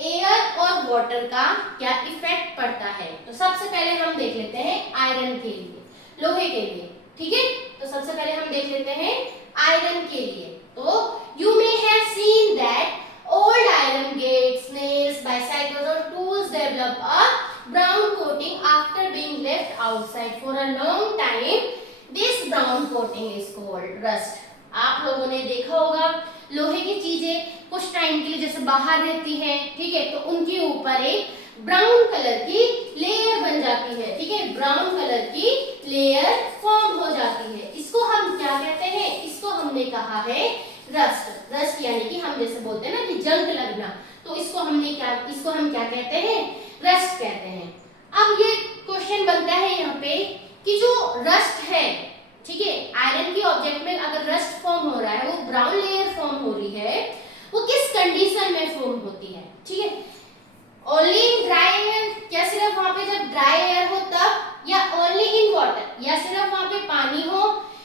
एयर और वाटर का क्या इफेक्ट पड़ता है। तो सबसे पहले हम देख लेते हैं आयरन के लिए, लोहे के लिए, ठीक है। तो सबसे पहले हम देख लेते हैं आयरन के लिए। तो you may have seen that old iron gates, nails, bicycles और tools develop a brown coating after being left outside for a long time. This brown coating is called rust. आप लोगों ने देखा होगा लोहे ये चीजें कुछ टाइम के लिए जैसे बाहर रहती हैं, ठीक है, तो उनके ऊपर एक ब्राउन कलर की लेयर बन जाती है, ठीक है, ब्राउन कलर की लेयर फॉर्म हो जाती है। इसको हम क्या कहते हैं? इसको हमने कहा है रस्ट। रस्ट यानी कि हम जैसे बोलते हैं ना कि जंग लगना, तो इसको हम क्या कहते हैं? रस्ट कहते हैं। अब ये क्वेश्चन बनता है यहाँ पे कि जो रस्ट है, ठीक है, आयरन की ऑब्जेक्ट में अगर रस्ट फॉर्म हो रहा है, वो ब्राउन लेयर फॉर्म हो रही है, वो किस कंडीशन में फॉर्म होती है? ठीक है, ओनली इन ड्राई एयर, क्या सिर्फ वहां पे जब ड्राई एयर हो तब, या ओनली इन वाटर, या सिर्फ वहां पे पानी हो,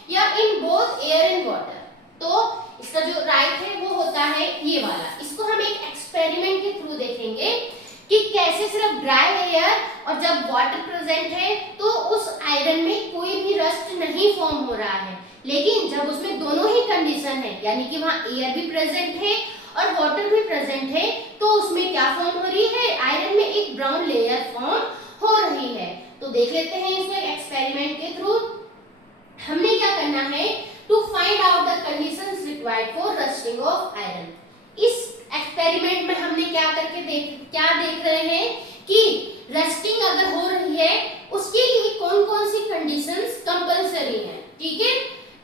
या in both air and water? तो इसका जो राइट है वो होता है ये वाला। इसको हम एक एक्सपेरिमेंट के थ्रू देखेंगे कि कैसे सिर्फ ड्राई एयर और जब वाटर प्रेजेंट है तो उस आयरन में कोई भी रस्ट नहीं फॉर्म हो रहा है, लेकिन जब उसमें दोनों ही कंडीशन है, यानी कि वहां एयर भी प्रेजेंट है और वाटर भी प्रेजेंट है, तो उसमें क्या फॉर्म हो रही है? आयरन में एक ब्राउन लेयर फॉर्म हो रही है। तो देख लेते हैं इसको एक्सपेरिमेंट के थ्रू। हमने क्या करना है? To find out the conditions required for rusting of iron. इस एक्सपेरिमेंट में हमने क्या देख रहे हैं कि रस्टिंग अगर हो रही है उसके लिए कौन-कौन सी कंडीशंस कंपलसरी हैं, ठीक है।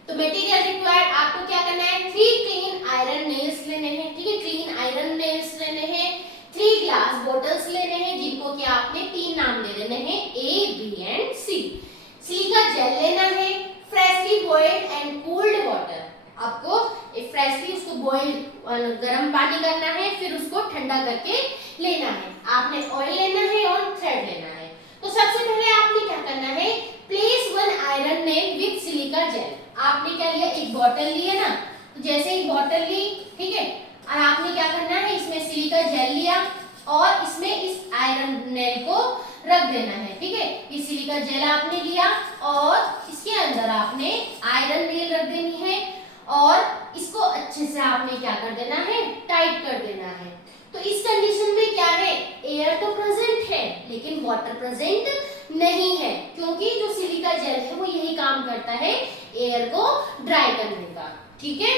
तो मटेरियल रिक्वायर्ड, आपको क्या करना है? 3 क्लीन आयरन नेल्स लेने हैं, ठीक है, क्लीन आयरन नेल्स लेने हैं, 3 ग्लास बॉटल्स लेने हैं जिनको कि आपने 3 नाम दे देने हैं, A, B and C। Silica gel लेना है, freshly boiled and cooled water. आपको फ्रेशली उसको बॉइल्ड गर्म पानी करना है, फिर उसको ठंडा करके लेना है। आपने ऑयल लेना है और थ्रेड लेना है। तो सबसे पहले आपने क्या करना है? Place 1 iron nail with silica gel. आपने क्या लिया? एक बॉटल ली है ना, तो जैसे ही बॉटल ली, ठीक है, और आपने क्या करना है? इसमें सिलिका जेल लिया और इसमें इस आयरन नेल को रख देना है, ठीक है। ये सिलिका जेल आपने लिया और इसके अंदर आपने आयरन नेल रख देनी है और इसको अच्छे से आपने क्या कर देना है? टाइट कर देना है। तो इस कंडीशन में क्या है? एयर तो प्रेजेंट है लेकिन वाटर प्रेजेंट नहीं है, क्योंकि जो सिलिका जेल है वो यही काम करता है एयर को ड्राई करने का, ठीक है।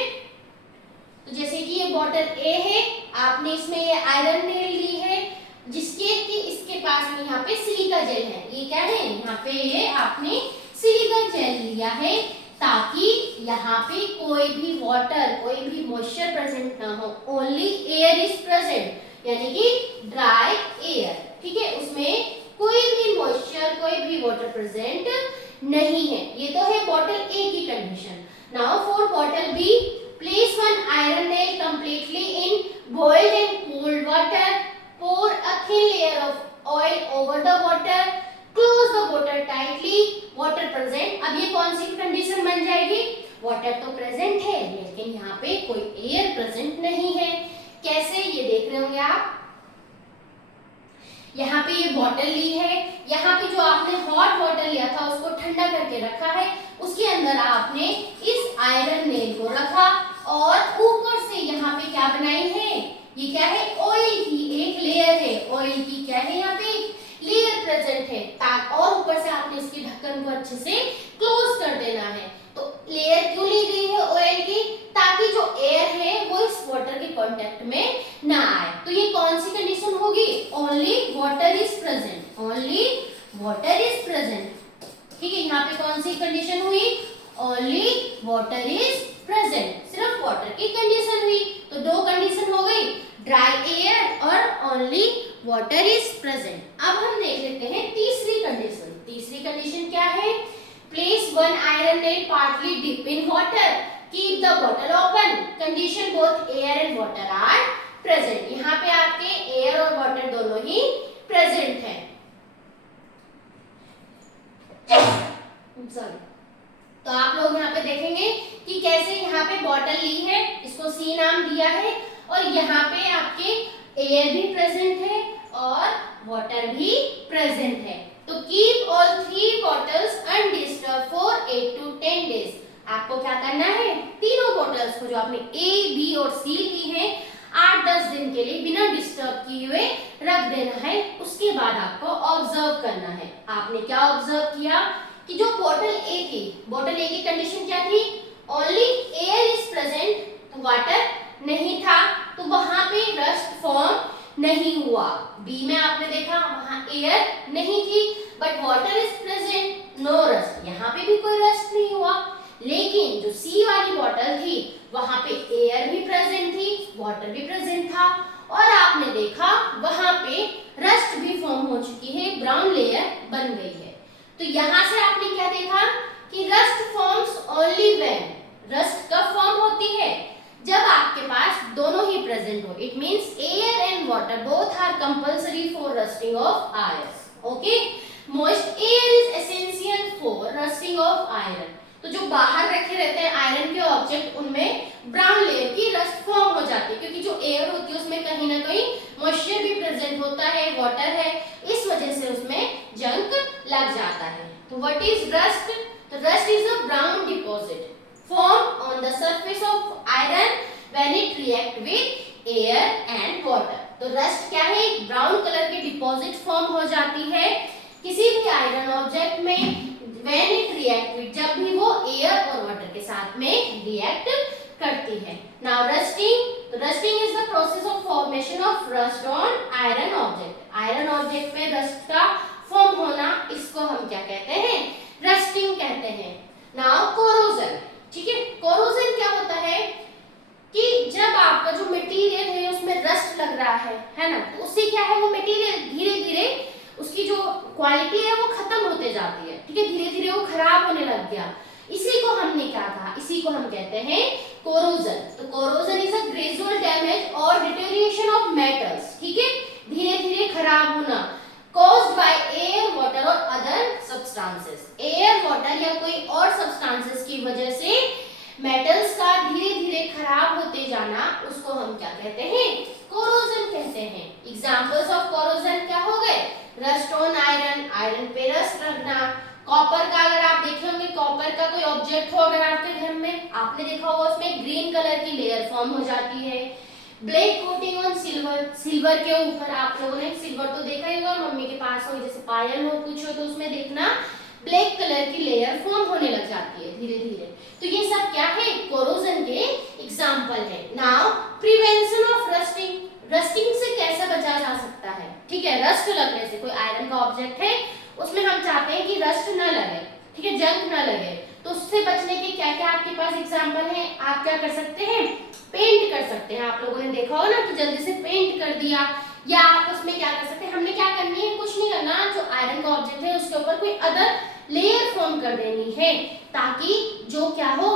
तो जैसे कि ये बॉटल ए है, आपने इसमें ये आयरन नेल ली है जिसके कि इसके पास में यहाँ पे सिलिका जेल है। ये क्या है? यहाँ पे ये आपने सिलिका जेल लिया है ताकि यहाँ पे कोई भी वाटर, कोई भी मॉइस्चर प्रेजेंट ना हो, ओनली एयर इज प्रेजेंट, यानी कि ड्राई एयर, ठीक है, उसमें कोई भी मॉइस्चर, कोई भी वाटर प्रेजेंट नहीं है। ये तो है बॉटल ए की condition. Now for bottle B, place 1 iron nail completely in boiled and cooled water, pour a thin layer of oil over the water, close the bottle tightly, water present। अब ये कौन सी condition बन जाएगी? Water तो present है लेकिन यहाँ पे कोई एयर प्रेजेंट नहीं है। कैसे? ये देख रहे होंगे आप, यहाँ पे ये बॉटल ली है, यहाँ पे जो आपने हॉट वाटर लिया था उसको ठंडा करके रखा है, उसके अंदर आपने इस आयरन नेल को रखा और ऊपर से यहाँ पे क्या बनाई है? ये क्या है? ऑयल की एक लेयर है। ऑयल की क्या है? यहाँ पे लेयर प्रेजेंट है, और ऊपर से आपने इसके ढक्कन को अच्छे से क्लोज कर देना है। तो लेयर क्यों ली गई है ऑयल की? ताकि जो एयर है वो इस वाटर के कांटेक्ट में ना आए। तो ये कौन सी कंडीशन होगी? Only water is present, only water is present, ठीक है। यहाँ पे कौन सी कंडीशन हुई? ओनली वाटर इज प्रेजेंट, सिर्फ वाटर की कंडीशन हुई। तो 2 कंडीशन हो गई, ड्राई एयर और ओनली वाटर इज प्रेजेंट। अब हम देख लेते हैं तीसरी कंडीशन। तीसरी कंडीशन क्या है? Place 1 iron nail partly dip in water, keep the bottle open, condition both air and water are present. यहाँ पे आपके एयर और वाटर दोनों ही प्रेजेंट है। सॉरी, तो आप लोग यहाँ पे देखेंगे कि कैसे यहाँ पे बॉटल ली है, इसको सी नाम दिया है, और यहाँ पे आपके एयर भी प्रेजेंट है और वाटर भी प्रेजेंट है। तो keep all 3 bottles undisturb for 8 to 10 days. आपको क्या करना है? तीनों बॉटल्स को जो आपने ए, बी और सी ली है 8-10 दिन के लिए बिना डिस्टर्ब किए हुए रख देना है। उसके बाद आपको ऑब्जर्व करना है। आपने क्या ऑब्जर्व किया कि जो बॉटल ए की कंडीशन क्या थी? Only air is present, water नहीं था तो वहां पे रस्ट फॉर्म नहीं हुआ। बी में आपने देखा वहां एयर नहीं थी but water is present, no rust, यहाँ पे भी कोई रस्ट नहीं हुआ। लेकिन जो सी वाली बॉटल थी वहां पे एयर भी प्रेजेंट थी, वाटर भी प्रेजेंट था और आपने देखा वहां पे रस्ट भी फॉर्म हो चुकी है, ब्राउन लेयर बन गई है। तो यहां से आपने क्या देखा कि rust forms only when, rust कब फॉर्म होती है जब आपके पास दोनों ही प्रेजेंट हो। It means air and water both are compulsory for rusting of iron. Okay, moist air is essential for rusting of iron. तो जो बाहर रखे रहते हैं आयरन के ऑब्जेक्ट उनमें ब्राउन लेयर की रस्ट फॉर्म हो जाती है क्योंकि जो एयर होती है उसमें कहीं ना कहीं मॉइस्चर भी प्रेजेंट होता है, वाटर है, इस वजह से उसमें जंक लग जाता है। तो व्हाट इज रस्ट? तो rust is a brown deposit formed on the surface of iron when it react with air and water। तो रस्ट क्या है? एक ब्राउन कलर की डिपॉजिट फॉर्म हो जाती है किसी भी आयरन ऑब्जेक्ट में when it react with, जब भी वो एयर और वाटर के साथ में रिएक्ट करती है। Now rusting, तो rusting is the process of formation of rust on iron object। Iron object में रस्ट का फॉर्म होना, इसको हम क्या कहते हैं? रस्टिंग कहते हैं। Now corrosion, ठीक है, कोरोजन क्या होता है कि जब आपका जो मटेरियल है उसमें रस्ट लग रहा है ना, तो उससे क्या है वो मटेरियल धीरे धीरे उसकी जो क्वालिटी है वो खत्म होते जाती है, ठीक है, धीरे धीरे वो खराब होने लग गया। इसी को हमने क्या कहा? इसी को हम कहते हैं कोरोजन। तो corrosion is a gradual damage और डिटेरियोरेशन ऑफ मेटल्स, ठीक है, धीरे धीरे खराब होना, caused by air, water और other substances। एयर, वाटर या कोई और सब्सटेंसेस की वजह से मेटल्स का धीरे धीरे खराब होते जाना, उसको हम क्या कहते हैं? कोरोजन कहते हैं। एग्जांपल्स ऑफ कोरोजन क्या हो गए? रस्ट ऑन आयरन, आयरन पे रस्ट लगना। कॉपर का अगर आप देखे होंगे, कॉपर का कोई ऑब्जेक्ट हो अगर आपके घर में, आपने देखा होगा उसमें ग्रीन कलर की लेयर फॉर्म हो जाती है। Black coating on silver, silver के ऊपर आप लोगों ने सिल्वर तो देखा ही होगा, मम्मी के पास हो, जैसे पायल हो कुछ हो तो उसमें देखना ब्लैक कलर की लेयर फॉर्म होने लग जाती है धीरे धीरे। तो ये सब क्या है? कोरोजन के एग्जांपल है। Now prevention of rusting, rusting से कैसे बचा जा सकता है? ठीक है, रस्ट लगने से, कोई आयरन का ऑब्जेक्ट है उसमें हम चाहते हैं कि रस्ट ना लगे, ठीक है, जंग ना लगे, तो उससे बचने के क्या क्या आपके पास एग्जांपल है? आप क्या कर सकते हैं? पेंट कर सकते हैं। आप लोगों ने देखा हो ना कि जल्दी से पेंट कर दिया, या आप उसमें क्या कर सकते हैं? हमने क्या करनी है? कुछ नहीं करना, जो आयरन का ऑब्जेक्ट है उसके ऊपर कोई अदर लेयर फॉर्म कर देनी है ताकि जो क्या हो,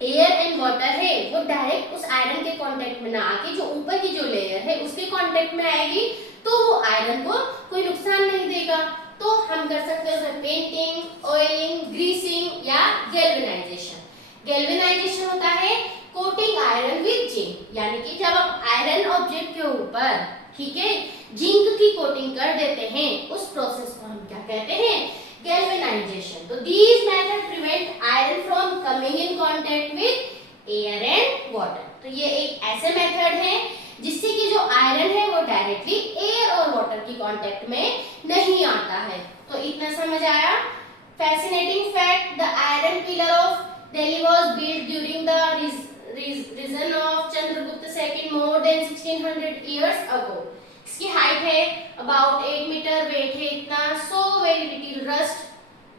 एयर एंड वाटर है वो डायरेक्ट उस आयरन के कांटेक्ट में ना आके जो ऊपर की जो लेयर है उसके कांटेक्ट में आएगी तो वो आयरन को कोई नुकसान नहीं देगा। तो हम कर सकते हैं पेंटिंग, ऑयलिंग, ग्रीसिंग या गैल्वेनाइजेशन। गैल्वेनाइजेशन होता है कोटिंग आयरन विद जिंक, यानी कि जब हम आयरन ऑब्जेक्ट के ऊपर, ठीक है, जिंक की कोटिंग कर देते हैं, उस प्रोसेस को हम क्या कहते हैं? गैल्वेनाइजेशन। तो these method prevent iron from coming in contact with air and water. तो ये एक ऐसे मेथड है जिससे कि जो आयरन है वो डायरेक्टली एयर और वाटर की कांटेक्ट में नहीं आता है। तो इतना समझ आया? Fascinating fact, the iron pillar of Delhi was built during the region of Chandragupta second more than 1600 years ago. इसकी हाइट है अबाउट 8 मीटर, वेट है इतना, सो वेरी लिटिल रस्ट।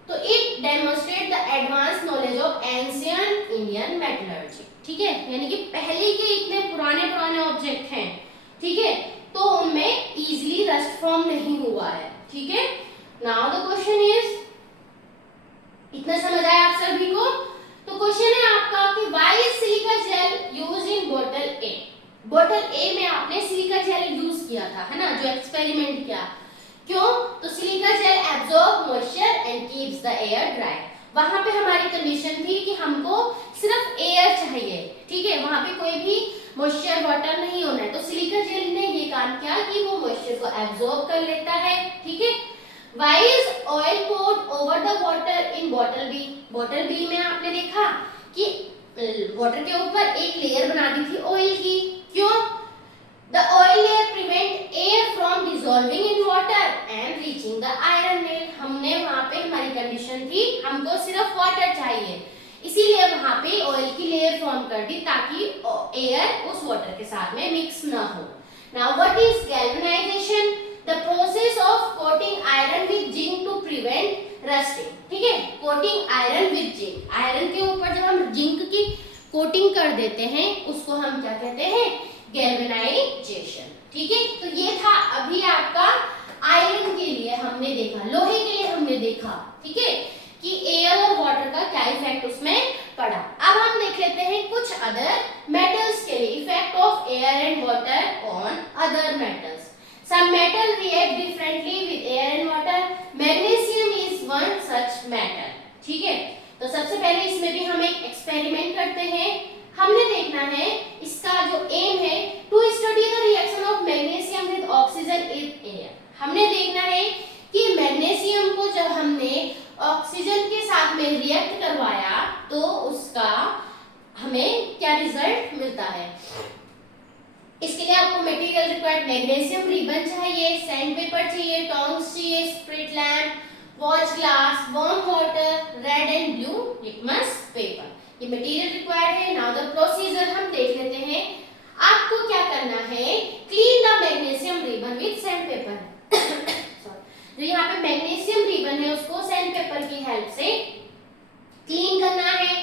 तो it demonstrate the advance knowledge of ancient Indian metallurgy, ठीक है, यानी कि पहले के इतने पुराने पुराने ऑब्जेक्ट हैं, ठीक है, तो उनमें इजीली रस्ट फॉर्म नहीं हुआ है, ठीक है। नाउ द क्वेश्चन इज, इतना समझ आया आप सभी को? तो क्वेश्चन है आपका कि why is silica gel used in बोतल ए। बोतल ए में आपने सिलिका जेल यूज किया था, है ना, जो एक्सपेरिमेंट किया। क्यों? तो silica gel absorb moisture and keeps the air dry. वहां पे हमारी कंडीशन थी कि हमको सिर्फ एयर चाहिए, ठीक है, वहां पे कोई भी मॉइस्चर वाटर नहीं होना है। तो सिलिका जेल ने ये काम किया कि वो मॉइस्चर को एब्जॉर्ब कर लेता है, ठीक है। Why is oil poured over the water in bottle B? Bottle B में आपने देखा कि वाटर के ऊपर एक लेयर बना दी थी ऑयल की। क्यों? The oil layer prevent air from dissolving in water and reaching the iron nail। हमने वहां पे, हमारी कंडीशन थी हमको सिर्फ वाटर चाहिए, इसीलिए वहां पे ऑयल की लेयर फॉर्म कर दी ताकि एयर उस वाटर के साथ में मिक्स ना हो। Now what is galvanisation? The process of coating iron with zinc to prevent rusting. ठीक है, coating iron with zinc, iron के ऊपर जब हम जिंक की कोटिंग कर देते हैं उसको हम क्या कहते हैं? गैल्वेनाइजेशन। ठीक है, तो ये था अभी आपका आयरन के लिए हमने देखा, लोहे के लिए हमने देखा, ठीक है, कि एयर और वाटर का क्या इफेक्ट उसमें पड़ा। अब हम देख लेते हैं कुछ अदर मेटल्स के लिए effect of air and water on other metals. Some metal react differently with air and water, magnesium is one such metal. ठीक है, तो सबसे पहले इसमें भी हम एक एक्सपेरिमेंट करते हैं। हमने देखना है, इसका जो एम है to study the reaction of magnesium with oxygen in air. हमने देखना है कि मैग्नीशियम को जब हमने ऑक्सीजन के साथ में रिएक्ट करवाया तो उसका हमें क्या रिजल्ट मिलता है। इसके लिए आपको मटेरियल रिक्वायर्ड मैग्नीशियम रिबन चाहिए, सैंड पेपर चाहिए, टोंग्स चाहिए, spirit lamp, watch glass, warm water, red and blue litmus paper, ये मटेरियल रिक्वायर्ड है। नाउ द प्रोसीजर हम देख लेते हैं। आपको क्या करना है? Clean the magnesium ribbon with sand paper. जो यहाँ पे मैग्नीशियम रिबन है उसको सैंड पेपर की हेल्प से क्लीन करना है।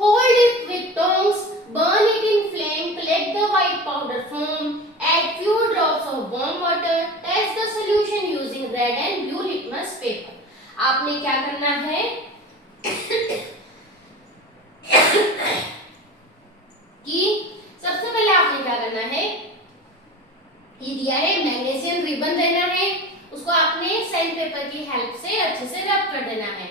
Hold it with tongs, burn it in flame, collect the white powder foam, add few drops of warm water, test the solution using red and blue litmus paper। आपने क्या करना है? कि सबसे पहले आपने क्या करना है, ये दिया है मैग्नीशियम रिबन लेना है, उसको आपने सैंड पेपर की हेल्प से अच्छे से रब कर देना है,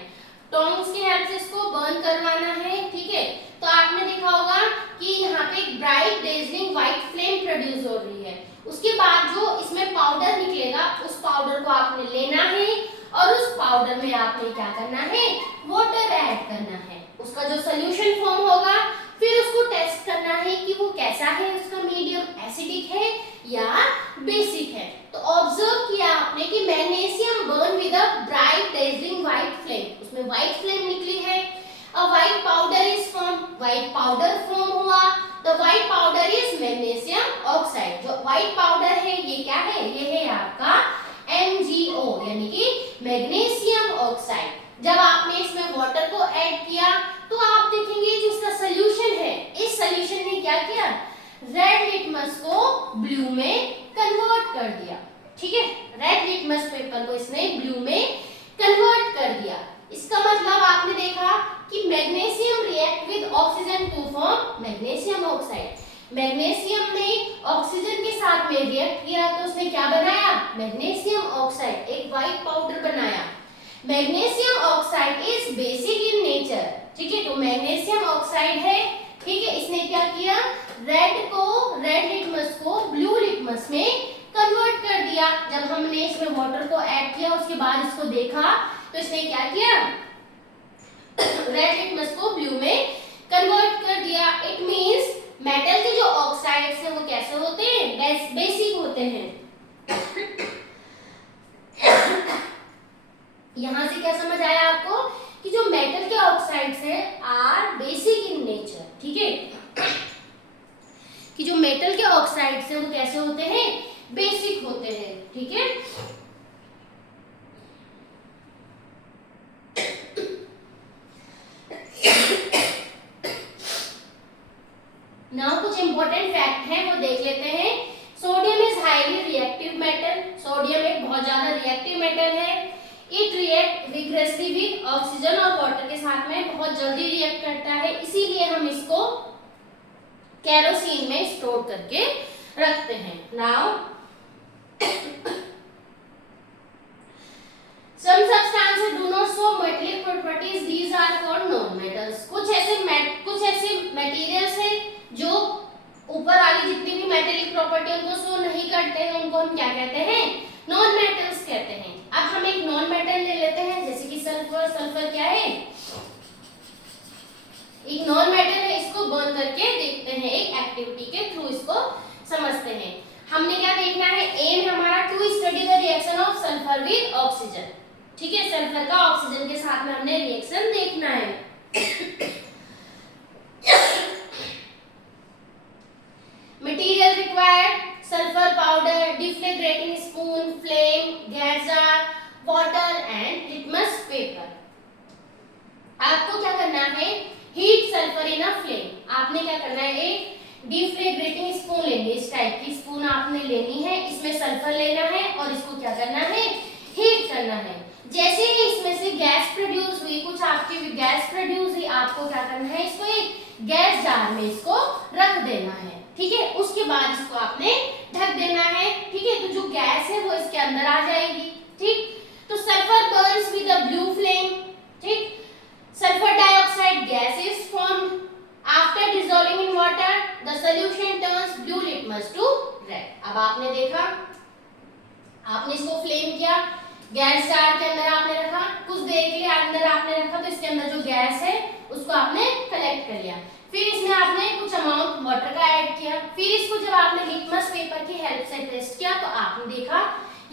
टोंग्स की हेल्प से इसको बर्न करवाना है। ठीक है, तो आपने देखा होगा कि यहाँ पे एक bright dazzling white flame produce हो रही है। उसके बाद जो इसमें पाउडर निकलेगा उस पाउडर को आपने लेना है और उस पाउडर में आपने क्या करना है? वाटर ऐड करना है। उसका जो सोल्यूशन फॉर्म होगा फिर उसको टेस्ट करना है कि वो कैसा है, उसका मीडियम एसिडिक है या बेसिक है। तो ऑब्जर्व किया आपने कि magnesium burn with a bright dazzling white flame, उसमें व्हाइट फ्लेम निकली है। A white powder is form, white powder form हुआ। The white powder is magnesium oxide. जो व्हाइट पाउडर है ये क्या है? ये है आपका MgO यानी कि मैग्नीशियम ऑक्साइड। जब आपने इसमें वाटर को ऐड किया तो आप देखेंगे जो इसका सॉल्यूशन है, इस सॉल्यूशन ने क्या किया? रेड लिटमस को ब्लू में कन्वर्ट कर दिया। ठीक है, रेड लिटमस पेपर को इसने ब्लू में कन्वर्ट कर दिया। इसका मतलब आपने देखा कि magnesium react with oxygen to form magnesium oxide. Magnesium ने ऑक्सीजन के साथ में रिएक्ट किया तो उसने क्या बनाया? मैग्नीशियम ऑक्साइड, एक व्हाइट पाउडर बनाया। Magnesium oxide is basic in nature. ठीक है, तो मैग्नीशियम ऑक्साइड है। ठीक है, इसने क्या किया? रेड लिटमस को ब्लू लिटमस में कन्वर्ट कर दिया। जब हमने इसमें वाटर को ऐड किया उसके बाद इसको देखा तो इसने क्या किया? रेड लिटमस को ब्लू में कन्वर्ट कर दिया। इट मींस मेटल के जो ऑक्साइड्स हैं वो कैसे होते हैं? बेसिक होते हैं। यहां से क्या समझ आया आपको कि जो मेटल के ऑक्साइड्स हैं आर बेसिक इन नेचर। ठीक है, कि जो मेटल के ऑक्साइड्स हैं वो कैसे होते हैं? बेसिक होते हैं। ठीक है, नाउ कुछ इंपॉर्टेंट फैक्ट हैं वो देख लेते हैं। Sodium is highly reactive metal. Sodium एक बहुत ज्यादा रिएक्टिव मेटल है। इट रिएक्ट विग्रेसली विद ऑक्सीजन और वाटर के साथ में बहुत जल्दी रिएक्ट करता है, इसीलिए हम इसको केरोसिन में स्टोर करके रखते हैं। Now some substances do not show metallic properties, these are called non-metals। कुछ ऐसे मटेरियल्स हैं जो ऊपर वाली जितनी भी मेटेलिक प्रॉपर्टी उनको शो नहीं करते हैं, उनको हम क्या कहते हैं? नॉन मेटल्स कहते हैं। अब हम एक नॉन मेटल ले लेते हैं जैसे कि सल्फर। सल्फर क्या है? एक नॉन मेटल है, इसको बर्न करके देखते हैं, एक एक्टिविटी के थ्रू इसको समझते हैं। हमने क्या देखना है? एम हमारा to study the reaction of sulphur with oxygen. ठीक है, सल्फर का ऑक्सीजन के साथ में हमने रिएक्शन देखना है। Deflagrating spoon, flame, gas jar, water and litmus paper. आपको क्या करना है, heat sulphur in a flame. आपने क्या करना है, एक डिफ्लेग्रेटिंग स्पून लेनी है, इस टाइप की स्पून आपने लेनी है, इसमें सल्फर लेना है और इसको क्या करना है, हीट करना है। जैसे ही इसमें से गैस प्रोड्यूस हुई, कुछ आपकी गैस प्रोड्यूस हुई, आपको क्या करना है, इसको एक गैस जार में इसको रख देना है, ठीक है। उसके बाद इसको आपने ढक देना है, ठीक है। तो जो गैस है वो इसके अंदर आ जाएगी, ठीक। तो sulphur burns with a blue flame, ठीक। Sulphur dioxide gas is formed after dissolving in water, the solution turns blue litmus to red. अब आपने देखा, आपने इसको फ्लेम किया, गैस जार के अंदर आपने रखा, कुछ देर के लिए अंदर आपने रखा, तो इसके अंदर जो गैस है उसको आपने कलेक्ट कर लिया। फिर इसमें आपने कुछ अमाउंट वाटर का ऐड किया, फिर इसको जब आपने लिटमस पेपर की हेल्प से टेस्ट किया तो आपने देखा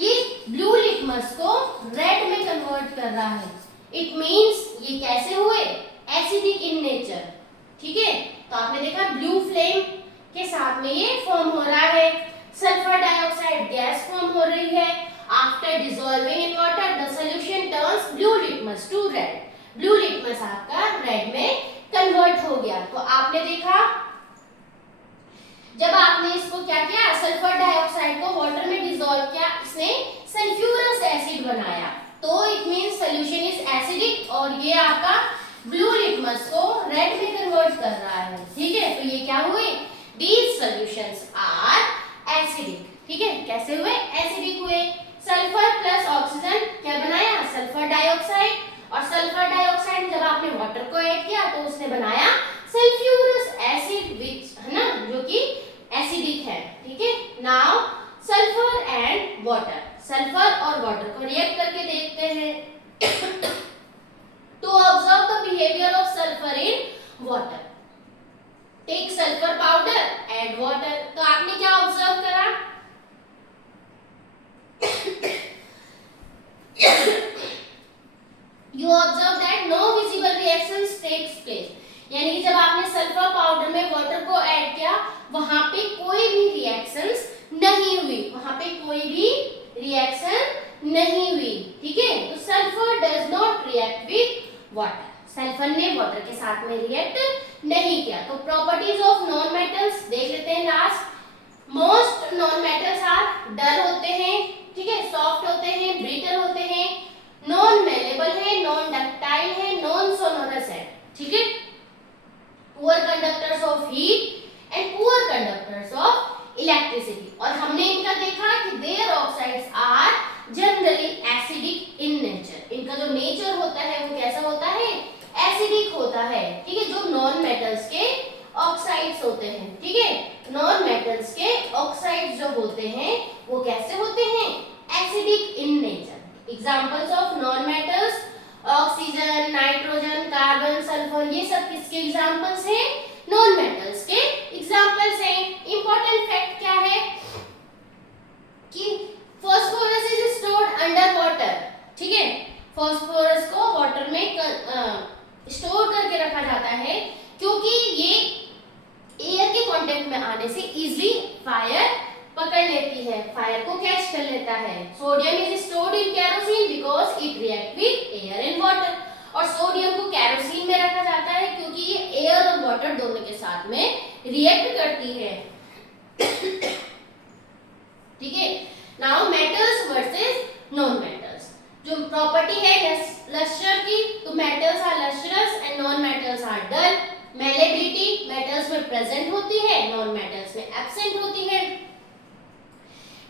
ये ब्लू लिटमस को रेड में कन्वर्ट कर रहा है। इट मींस ये कैसे हुए, एसिडिक इन नेचर, ठीक है। तो आपने देखा ब्लू फ्लेम के साथ में ये फॉर्म हो रहा है, सल्फर डाइऑक्साइड गैस फॉर्म हो रही है। After dissolving in water the solution turns blue litmus to red. Blue litmus आपका रेड में कन्वर्ट हो गया। तो आपने देखा जब आपने इसको क्या किया, सल्फर डाइऑक्साइड को वाटर में डिसॉल्व किया, इसने सल्फ्यूरस एसिड बनाया, तो it means solution is acidic और ये आपका ब्लू लिटमस को रेड में कन्वर्ट कर रहा है, ठीक है। तो ये क्या हुए, these solutions are acidic, ठीक है। कैसे हुए, एसिडिक हुए। सल्फर प्लस ऑक्सीजन क्या बनाया, सल्फर डाइऑक्साइड, और सल्फर डाइऑक्साइड जब आपने वाटर को ऐड किया तो उसने बनाया सल्फ्यूरस एसिड, विच है ना, जो कि एसिडिक है, ठीक है। Now sulphur and water, sulphur और वाटर को रिएक्ट करके देखते हैं। To observe the behavior of sulfur in water, take sulfur powder, add water। तो आपने क्या ऑब्जर्व करा, you observe that no visible reactions takes place, यानी कि जब आपने सल्फर पाउडर में वाटर को ऐड किया वहां पे कोई भी रिएक्शंस नहीं हुई, वहां पे कोई भी रिएक्शन नहीं हुई, ठीक है। तो sulphur does not react with water, sulphur ने वाटर के साथ में रिएक्ट नहीं किया। तो प्रॉपर्टीज ऑफ नॉन मेटल्स देख लेते हैं last. Most non metals are dull होते हैं, ठीक है, सॉफ्ट होते हैं, ब्रिटल होते हैं, नॉन मेलेबल है, नॉन डक्टाइल है, नॉन सोनोरस है, ठीक है। Poor conductors of heat and poor conductors of electricity. और हमने इनका देखा कि their oxides are generally acidic in nature, इनका जो नेचर होता है वो कैसा होता है, एसिडिक होता है, ठीक है। जो नॉन मेटल्स के ऑक्साइड्स होते हैं, ठीक है, नॉन मेटल्स के ऑक्साइड्स जो होते हैं वो कैसे होते हैं, acidic in nature. Examples of non metals, oxygen, nitrogen, carbon, sulphur, ये सब किसके एग्जांपल्स हैं, नॉन मेटल्स के एग्जांपल्स हैं। इंपॉर्टेंट फैक्ट क्या है कि phosphorus is stored under water, ठीक है। फास्फोरस को वाटर में स्टोर करके रखा जाता है क्योंकि ये एयर के कांटेक्ट में आने से इजीली फायर पकड़ लेती है, फायर को कैच कर लेता है। Sodium is stored in kerosene because it react with air and water, और सोडियम को केरोसिन में रखा जाता है क्योंकि ये एयर और वाटर दोनों के साथ में रिएक्ट करती है, ठीक है। Now metals versus non metals, जो प्रॉपर्टी है लस्टर की, तो metals are lustrous and non metals are dull. Malleability metals में प्रेजेंट होती है, नॉन मेटल्स में एब्सेंट होती है।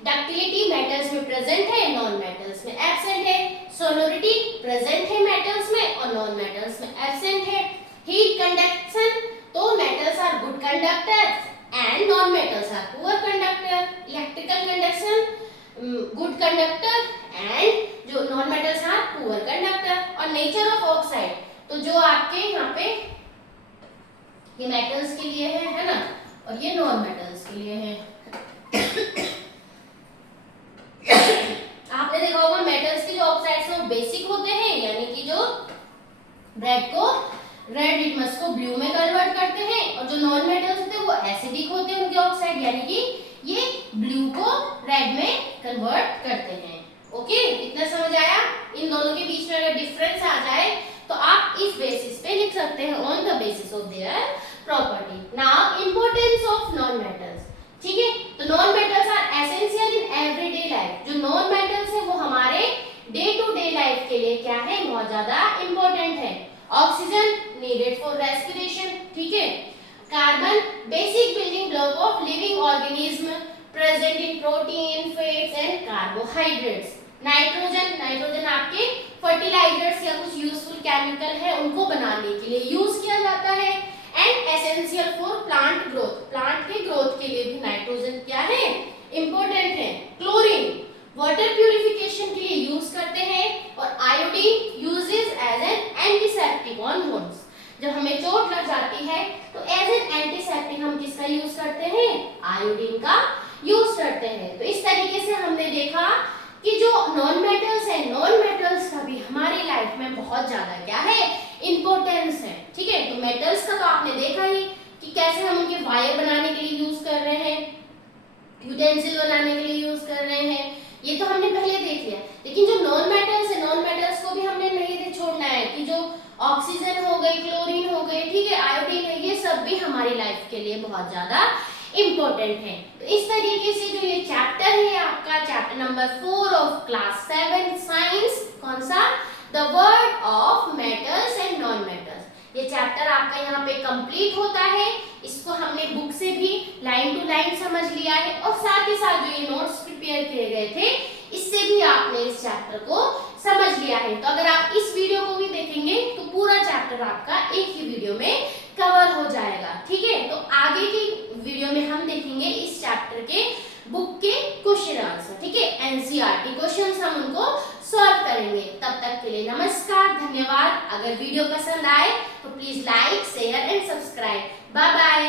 डक्टिलिटी मेटल्स में प्रेजेंट है, नॉन मेटल्स में एब्सेंट है। सोनोरिटी प्रेजेंट है मेटल्स में और नॉन मेटल्स में एब्सेंट है। हीट कंडक्शन, तो metals are good conductors and non metals are poor conductor. Electrical conduction good conductor and जो non metals are poor conductor. और नेचर ऑफ ऑक्साइड, तो जो आपके यहाँ पे ये मेटल्स के लिए है ना, और ये नॉन मेटल्स के लिए है। आपने देखा होगा मेटल्स के जो ऑक्साइड्स हैं वो बेसिक होते हैं, यानी कि जो रेड लिटमस को ब्लू में कन्वर्ट करते हैं, और जो नॉन मेटल्स होते हैं वो एसिडिक होते हैं उनके ऑक्साइड, यानी कि ये ब्लू को रेड हेड में कन्वर्ट करते हैं। ओके, इतना समझ आया? इन दोनों के बीच में अगर डिफरेंस आ जाए तो आप इस बेसिस पे लिख सकते हैं, on the basis of their property. Now importance of non metals. ठीक है, तो non metals are essential in everyday life. जो नॉन मेटल्स है वो हमारे डे टू डे लाइफ के लिए क्या है, बहुत ज्यादा इंपॉर्टेंट है। ऑक्सीजन नीडेड फॉर रेस्पिरेशन, ठीक है। Carbon basic building block of living organism present in protein, fats and carbohydrates. Nitrogen आपके फर्टिलाइजर्स या कुछ यूजफुल केमिकल है उनको बनाने के लिए यूज किया जाता है। And essential for plant growth, plant के ग्रोथ के लिए भी नाइट्रोजन क्या है, इंपॉर्टेंट है। क्लोरीन वाटर प्यूरिफिकेशन के लिए यूज करते हैं। और iodine uses as an antiseptic on wounds. जब हमें चोट लग जाती है तो एज एन एंटीसेप्टिक हम किसका यूज करते हैं, आयोडीन का यूज करते हैं। तो इस तरीके से हमने देखा कि जो नॉन मेटल्स है, नॉन मेटल्स का भी हमारी लाइफ में बहुत ज्यादा क्या है, इंपॉर्टेंस है। ठीक है, तो मेटल्स का तो आपने देखा ही कि कैसे हम उनके वायर बनाने के लिए यूज कर रहे हैं, यूटेंसिल बनाने के लिए यूज कर रहे हैं, ये तो हमने पहले देख लिया। लेकिन जो नॉन मेटल्स है, नॉन मेटल्स को भी हमने नहीं छोड़ना है कि जो ऑक्सीजन हो गई, क्लोरीन हो गई, ठीक है, आयोडीन है, ये सब भी हमारी लाइफ के लिए बहुत ज्यादा इम्पोर्टेंट है। तो इस तरीके से जो ये चैप्टर है आपका, chapter number 4 of class 7 science, कौन सा, the world of metals and non metals, ये चैप्टर आपका यहाँ पे कंप्लीट होता है। इसको हमने बुक से भी लाइन टू लाइन समझ लिया है और साथ ही साथ जो ये नोट्स प्रिपेयर किए गए थे इससे भी आपने इस चैप्टर को समझ लिया है। तो अगर आप इस वीडियो को भी देखेंगे तो पूरा चैप्टर आपका एक ही वीडियो में कवर हो जाएगा। ठीक है, तो आगे की वीडियो में हम देखेंगे इस चैप्टर के बुक के क्वेश्चन आंसर। ठीक है, एनसीईआरटी क्वेश्चंस हम उनको सॉल्व करेंगे। तब तक के लिए नमस्कार, धन्यवाद। अगर वीडियो पसंद आए तो please like, share and subscribe. Bye bye.